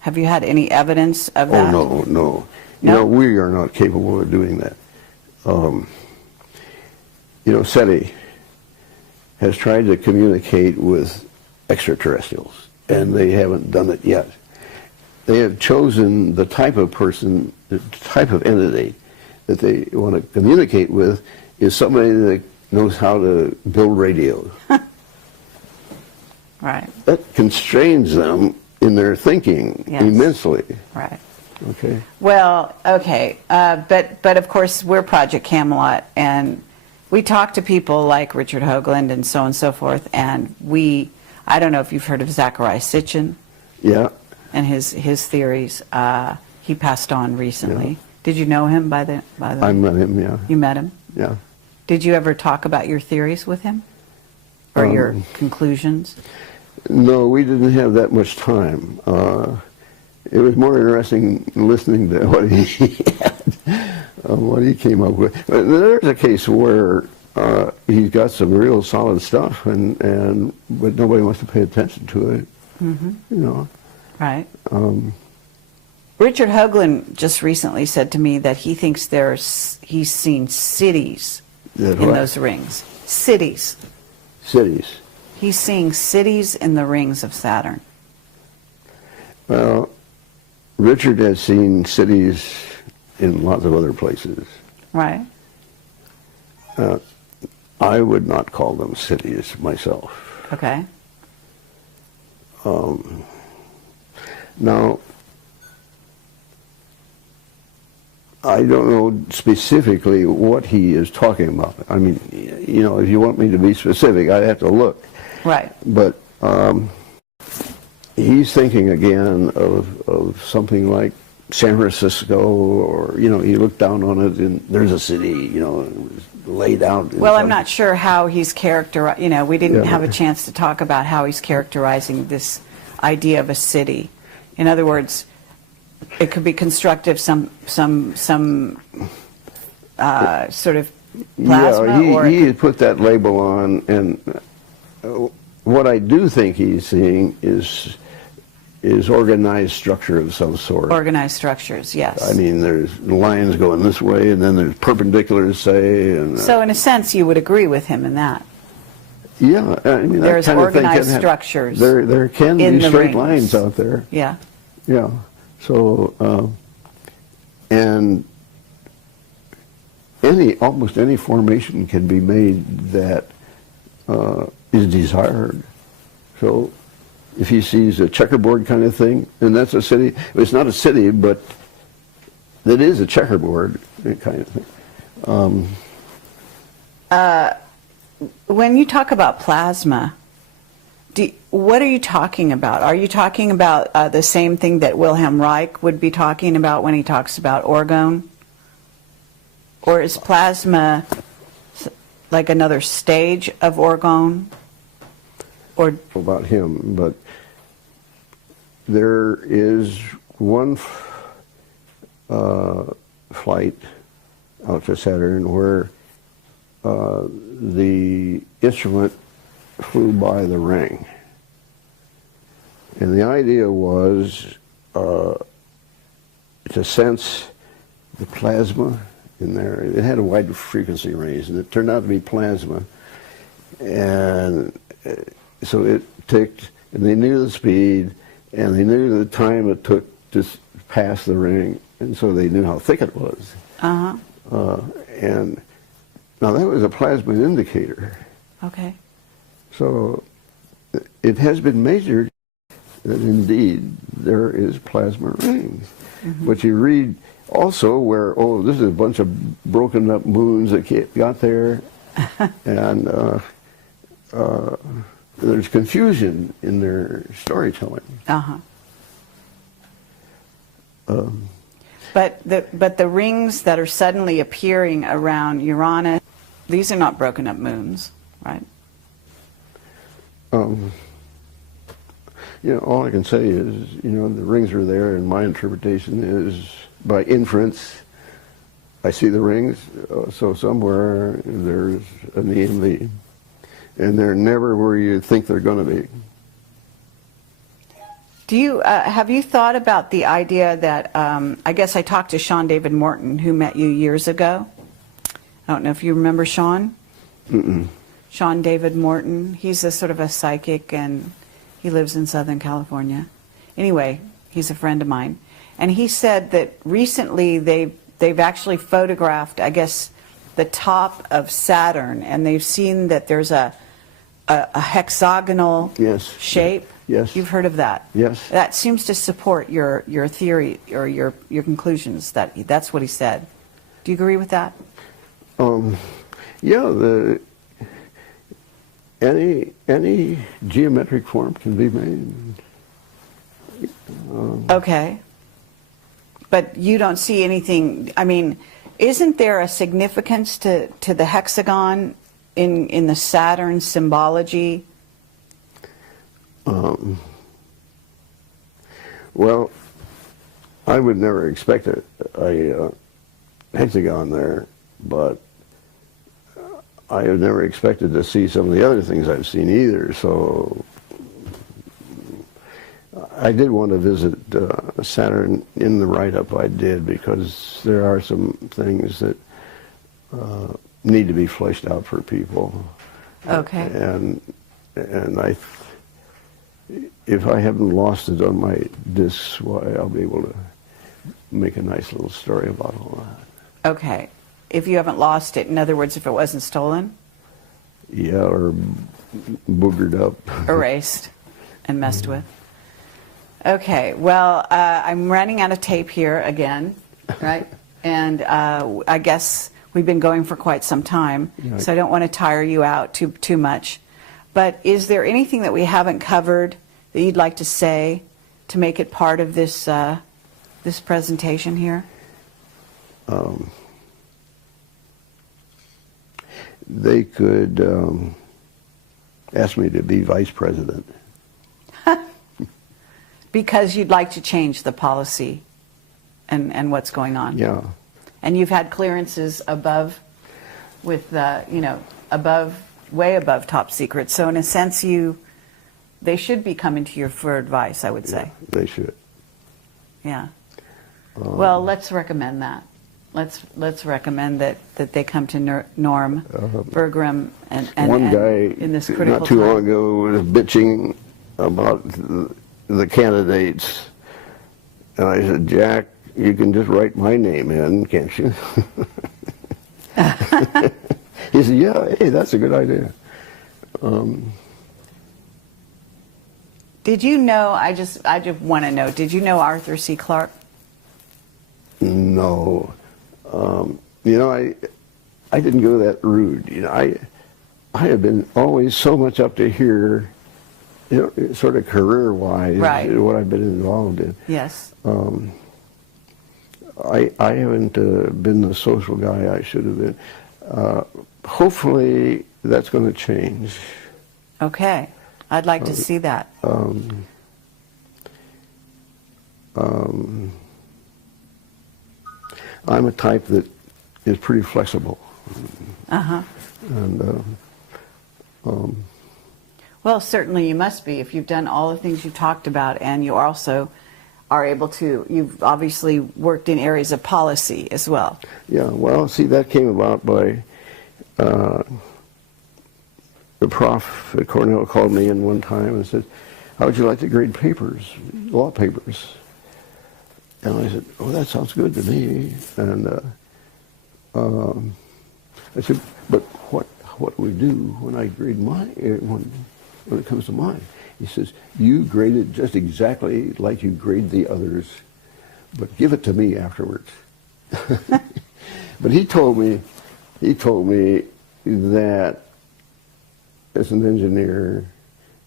Have you had any evidence of that? Oh, no. No? You know, we are not capable of doing that. SETI has tried to communicate with extraterrestrials, and they haven't done it yet. They have chosen the type of person, the type of entity that they want to communicate with is somebody that knows how to build radios. Right. That constrains them in their thinking immensely. Right. Okay. Well, okay, but of course we're Project Camelot, and we talk to people like Richard Hoagland and so on and so forth, and I don't know if you've heard of Zecharia Sitchin. Yeah. And his theories. He passed on recently. Yeah. Did you know him by the I met him, yeah. You met him? Yeah. Did you ever talk about your theories with him? Or your conclusions? No, we didn't have that much time. It was more interesting listening to what he came up with. But there's a case where he's got some real solid stuff, but nobody wants to pay attention to it. Mm-hmm. You know. Right. Richard Hoagland just recently said to me that he thinks he's seen cities in those rings. Cities. Cities. He's seeing cities in the rings of Saturn. Well, Richard has seen cities in lots of other places. Right. I would not call them cities myself. Okay. Now, I don't know specifically what he is talking about. I mean, you know, if you want me to be specific, I'd have to look. Right. But he's thinking again of something like San Francisco, or, you know, you look down on it and there's a city, you know, it was laid out. Well, I'm not sure how he's characterized, you know, we didn't have a chance to talk about how he's characterizing this idea of a city. In other words, it could be constructive, some sort of plasma. Yeah, he had put that label on, and what I do think he's seeing is organized structure of some sort. Organized structures, yes. I mean, there's lines going this way, and then there's perpendiculars, say. And, so in a sense, you would agree with him in that. Yeah, I mean, there's that kind organized of thing structures. There can be straight rings. lines out there. Yeah. Yeah. So, and almost any formation can be made that is desired. So, if he sees a checkerboard kind of thing, and that's a city. It's not a city, but it is a checkerboard kind of thing. When you talk about plasma, what are you talking about? Are you talking about the same thing that Wilhelm Reich would be talking about when he talks about orgone? Or is plasma like another stage of orgone? Or about him, but there is one flight out to Saturn where the instrument flew by the ring, and the idea was to sense the plasma in there. It had a wide frequency range, and it turned out to be plasma, and so it ticked, and they knew the speed, and they knew the time it took to pass the ring, and so they knew how thick it was. And now that was a plasma indicator. Okay. So it has been measured that indeed there is plasma rings. Mm-hmm. But you read also where, oh, this is a bunch of broken up moons that got there, and there's confusion in their storytelling. Uh-huh. But the rings that are suddenly appearing around Uranus, these are not broken up moons, right? All I can say is, the rings are there, and my interpretation is by inference. I see the rings, so somewhere there's an EMV, and they're never where you think they're going to be. Do you have you thought about the idea that I guess I talked to Sean David Morton, who met you years ago. I don't know if you remember Sean. Mm-mm. Sean David Morton. He's a sort of a psychic, and he lives in Southern California. Anyway, he's a friend of mine, and he said that recently they've actually photographed, I guess, the top of Saturn, and they've seen that there's a hexagonal shape. Yes. You've heard of that? Yes. That seems to support your theory or your conclusions. That's what he said. Do you agree with that? Yeah. Any geometric form can be made. Okay. But you don't see anything. I mean, isn't there a significance to the hexagon in the Saturn symbology? Well, I would never expect a hexagon there, but I have never expected to see some of the other things I've seen either. So I did want to visit Saturn in the write-up I did, because there are some things that need to be fleshed out for people. Okay. And if I haven't lost it on my discs, why, I'll be able to make a nice little story about all that. Okay. If you haven't lost it, in other words, if it wasn't stolen? Yeah, or boogered up. Erased and messed with. Okay, well, I'm running out of tape here again, right? And I guess we've been going for quite some time, so I don't want to tire you out too much. But is there anything that we haven't covered that you'd like to say to make it part of this this presentation here? They could ask me to be vice president. Because you'd like to change the policy and what's going on. Yeah. And you've had clearances above, with above, way above top secret. So in a sense, they should be coming to you for advice, I would say. Yeah, they should. Yeah. Well, let's recommend that. Let's recommend that they come to Norm Bergrun and one guy in this critical not too time. long ago was bitching about the candidates, and I said, Jack, you can just write my name in, can't you? He said, yeah, hey, that's a good idea. Did you know, I just want to know, did you know Arthur C. Clarke? No. I didn't go that rude. I have been always so much up to here, sort of career-wise, right, what I've been involved in. Yes. I haven't been the social guy I should have been. Hopefully that's going to change. Okay. I'd like to see that. I'm a type that is pretty flexible. Uh-huh. And well, certainly you must be if you've done all the things you've talked about, and you also are able to, you've obviously worked in areas of policy as well. Yeah, well, see, that came about by the prof at Cornell called me in one time and said, how would you like to grade papers, law papers? And I said, oh, that sounds good to me. And I said, but what do we do when I grade mine, when it comes to mine? He says, you grade it just exactly like you grade the others, but give it to me afterwards. But he told me that as an engineer,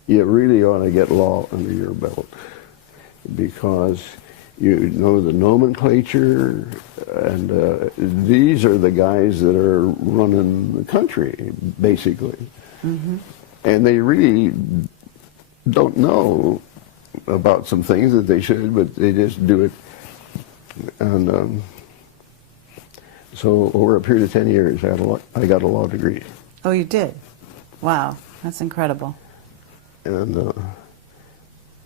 you really ought to get law under your belt, because you know the nomenclature, and these are the guys that are running the country, basically. Mm-hmm. And they really don't know about some things that they should, but they just do it. And so over a period of 10 years, I got a law degree. Oh, you did? Wow, that's incredible. And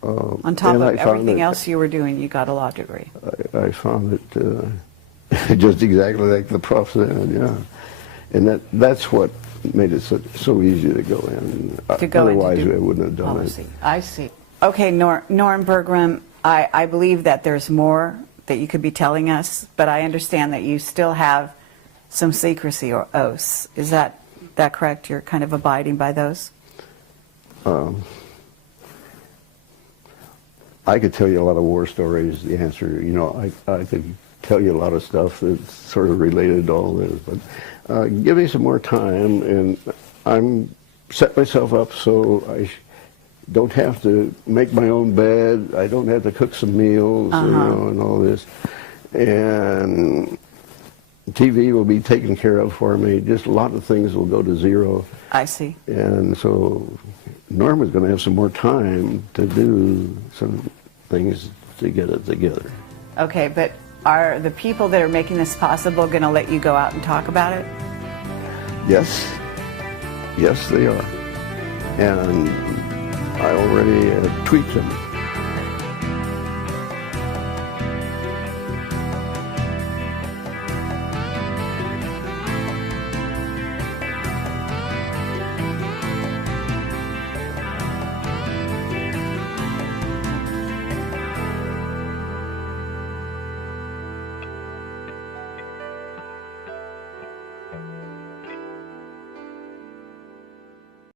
on top of everything else you were doing, you got a law degree. I found it just exactly like the prof said, yeah. And that's what made it so easy to go in. Otherwise, I wouldn't have done it. I see. Okay, Norm Bergrun, I believe that there's more that you could be telling us, but I understand that you still have some secrecy or oaths. Is that correct? You're kind of abiding by those? I could tell you a lot of war stories. The answer, you know, I could tell you a lot of stuff that's sort of related to all this, but give me some more time, and I'm set myself up so I don't have to make my own bed. I don't have to cook some meals, you know, and all this. And TV will be taken care of for me. Just a lot of things will go to zero. I see. And so Norma's going to have some more time to do some things to get it together. Okay, but are the people that are making this possible going to let you go out and talk about it? Yes. Yes, they are. And I already tweaked them.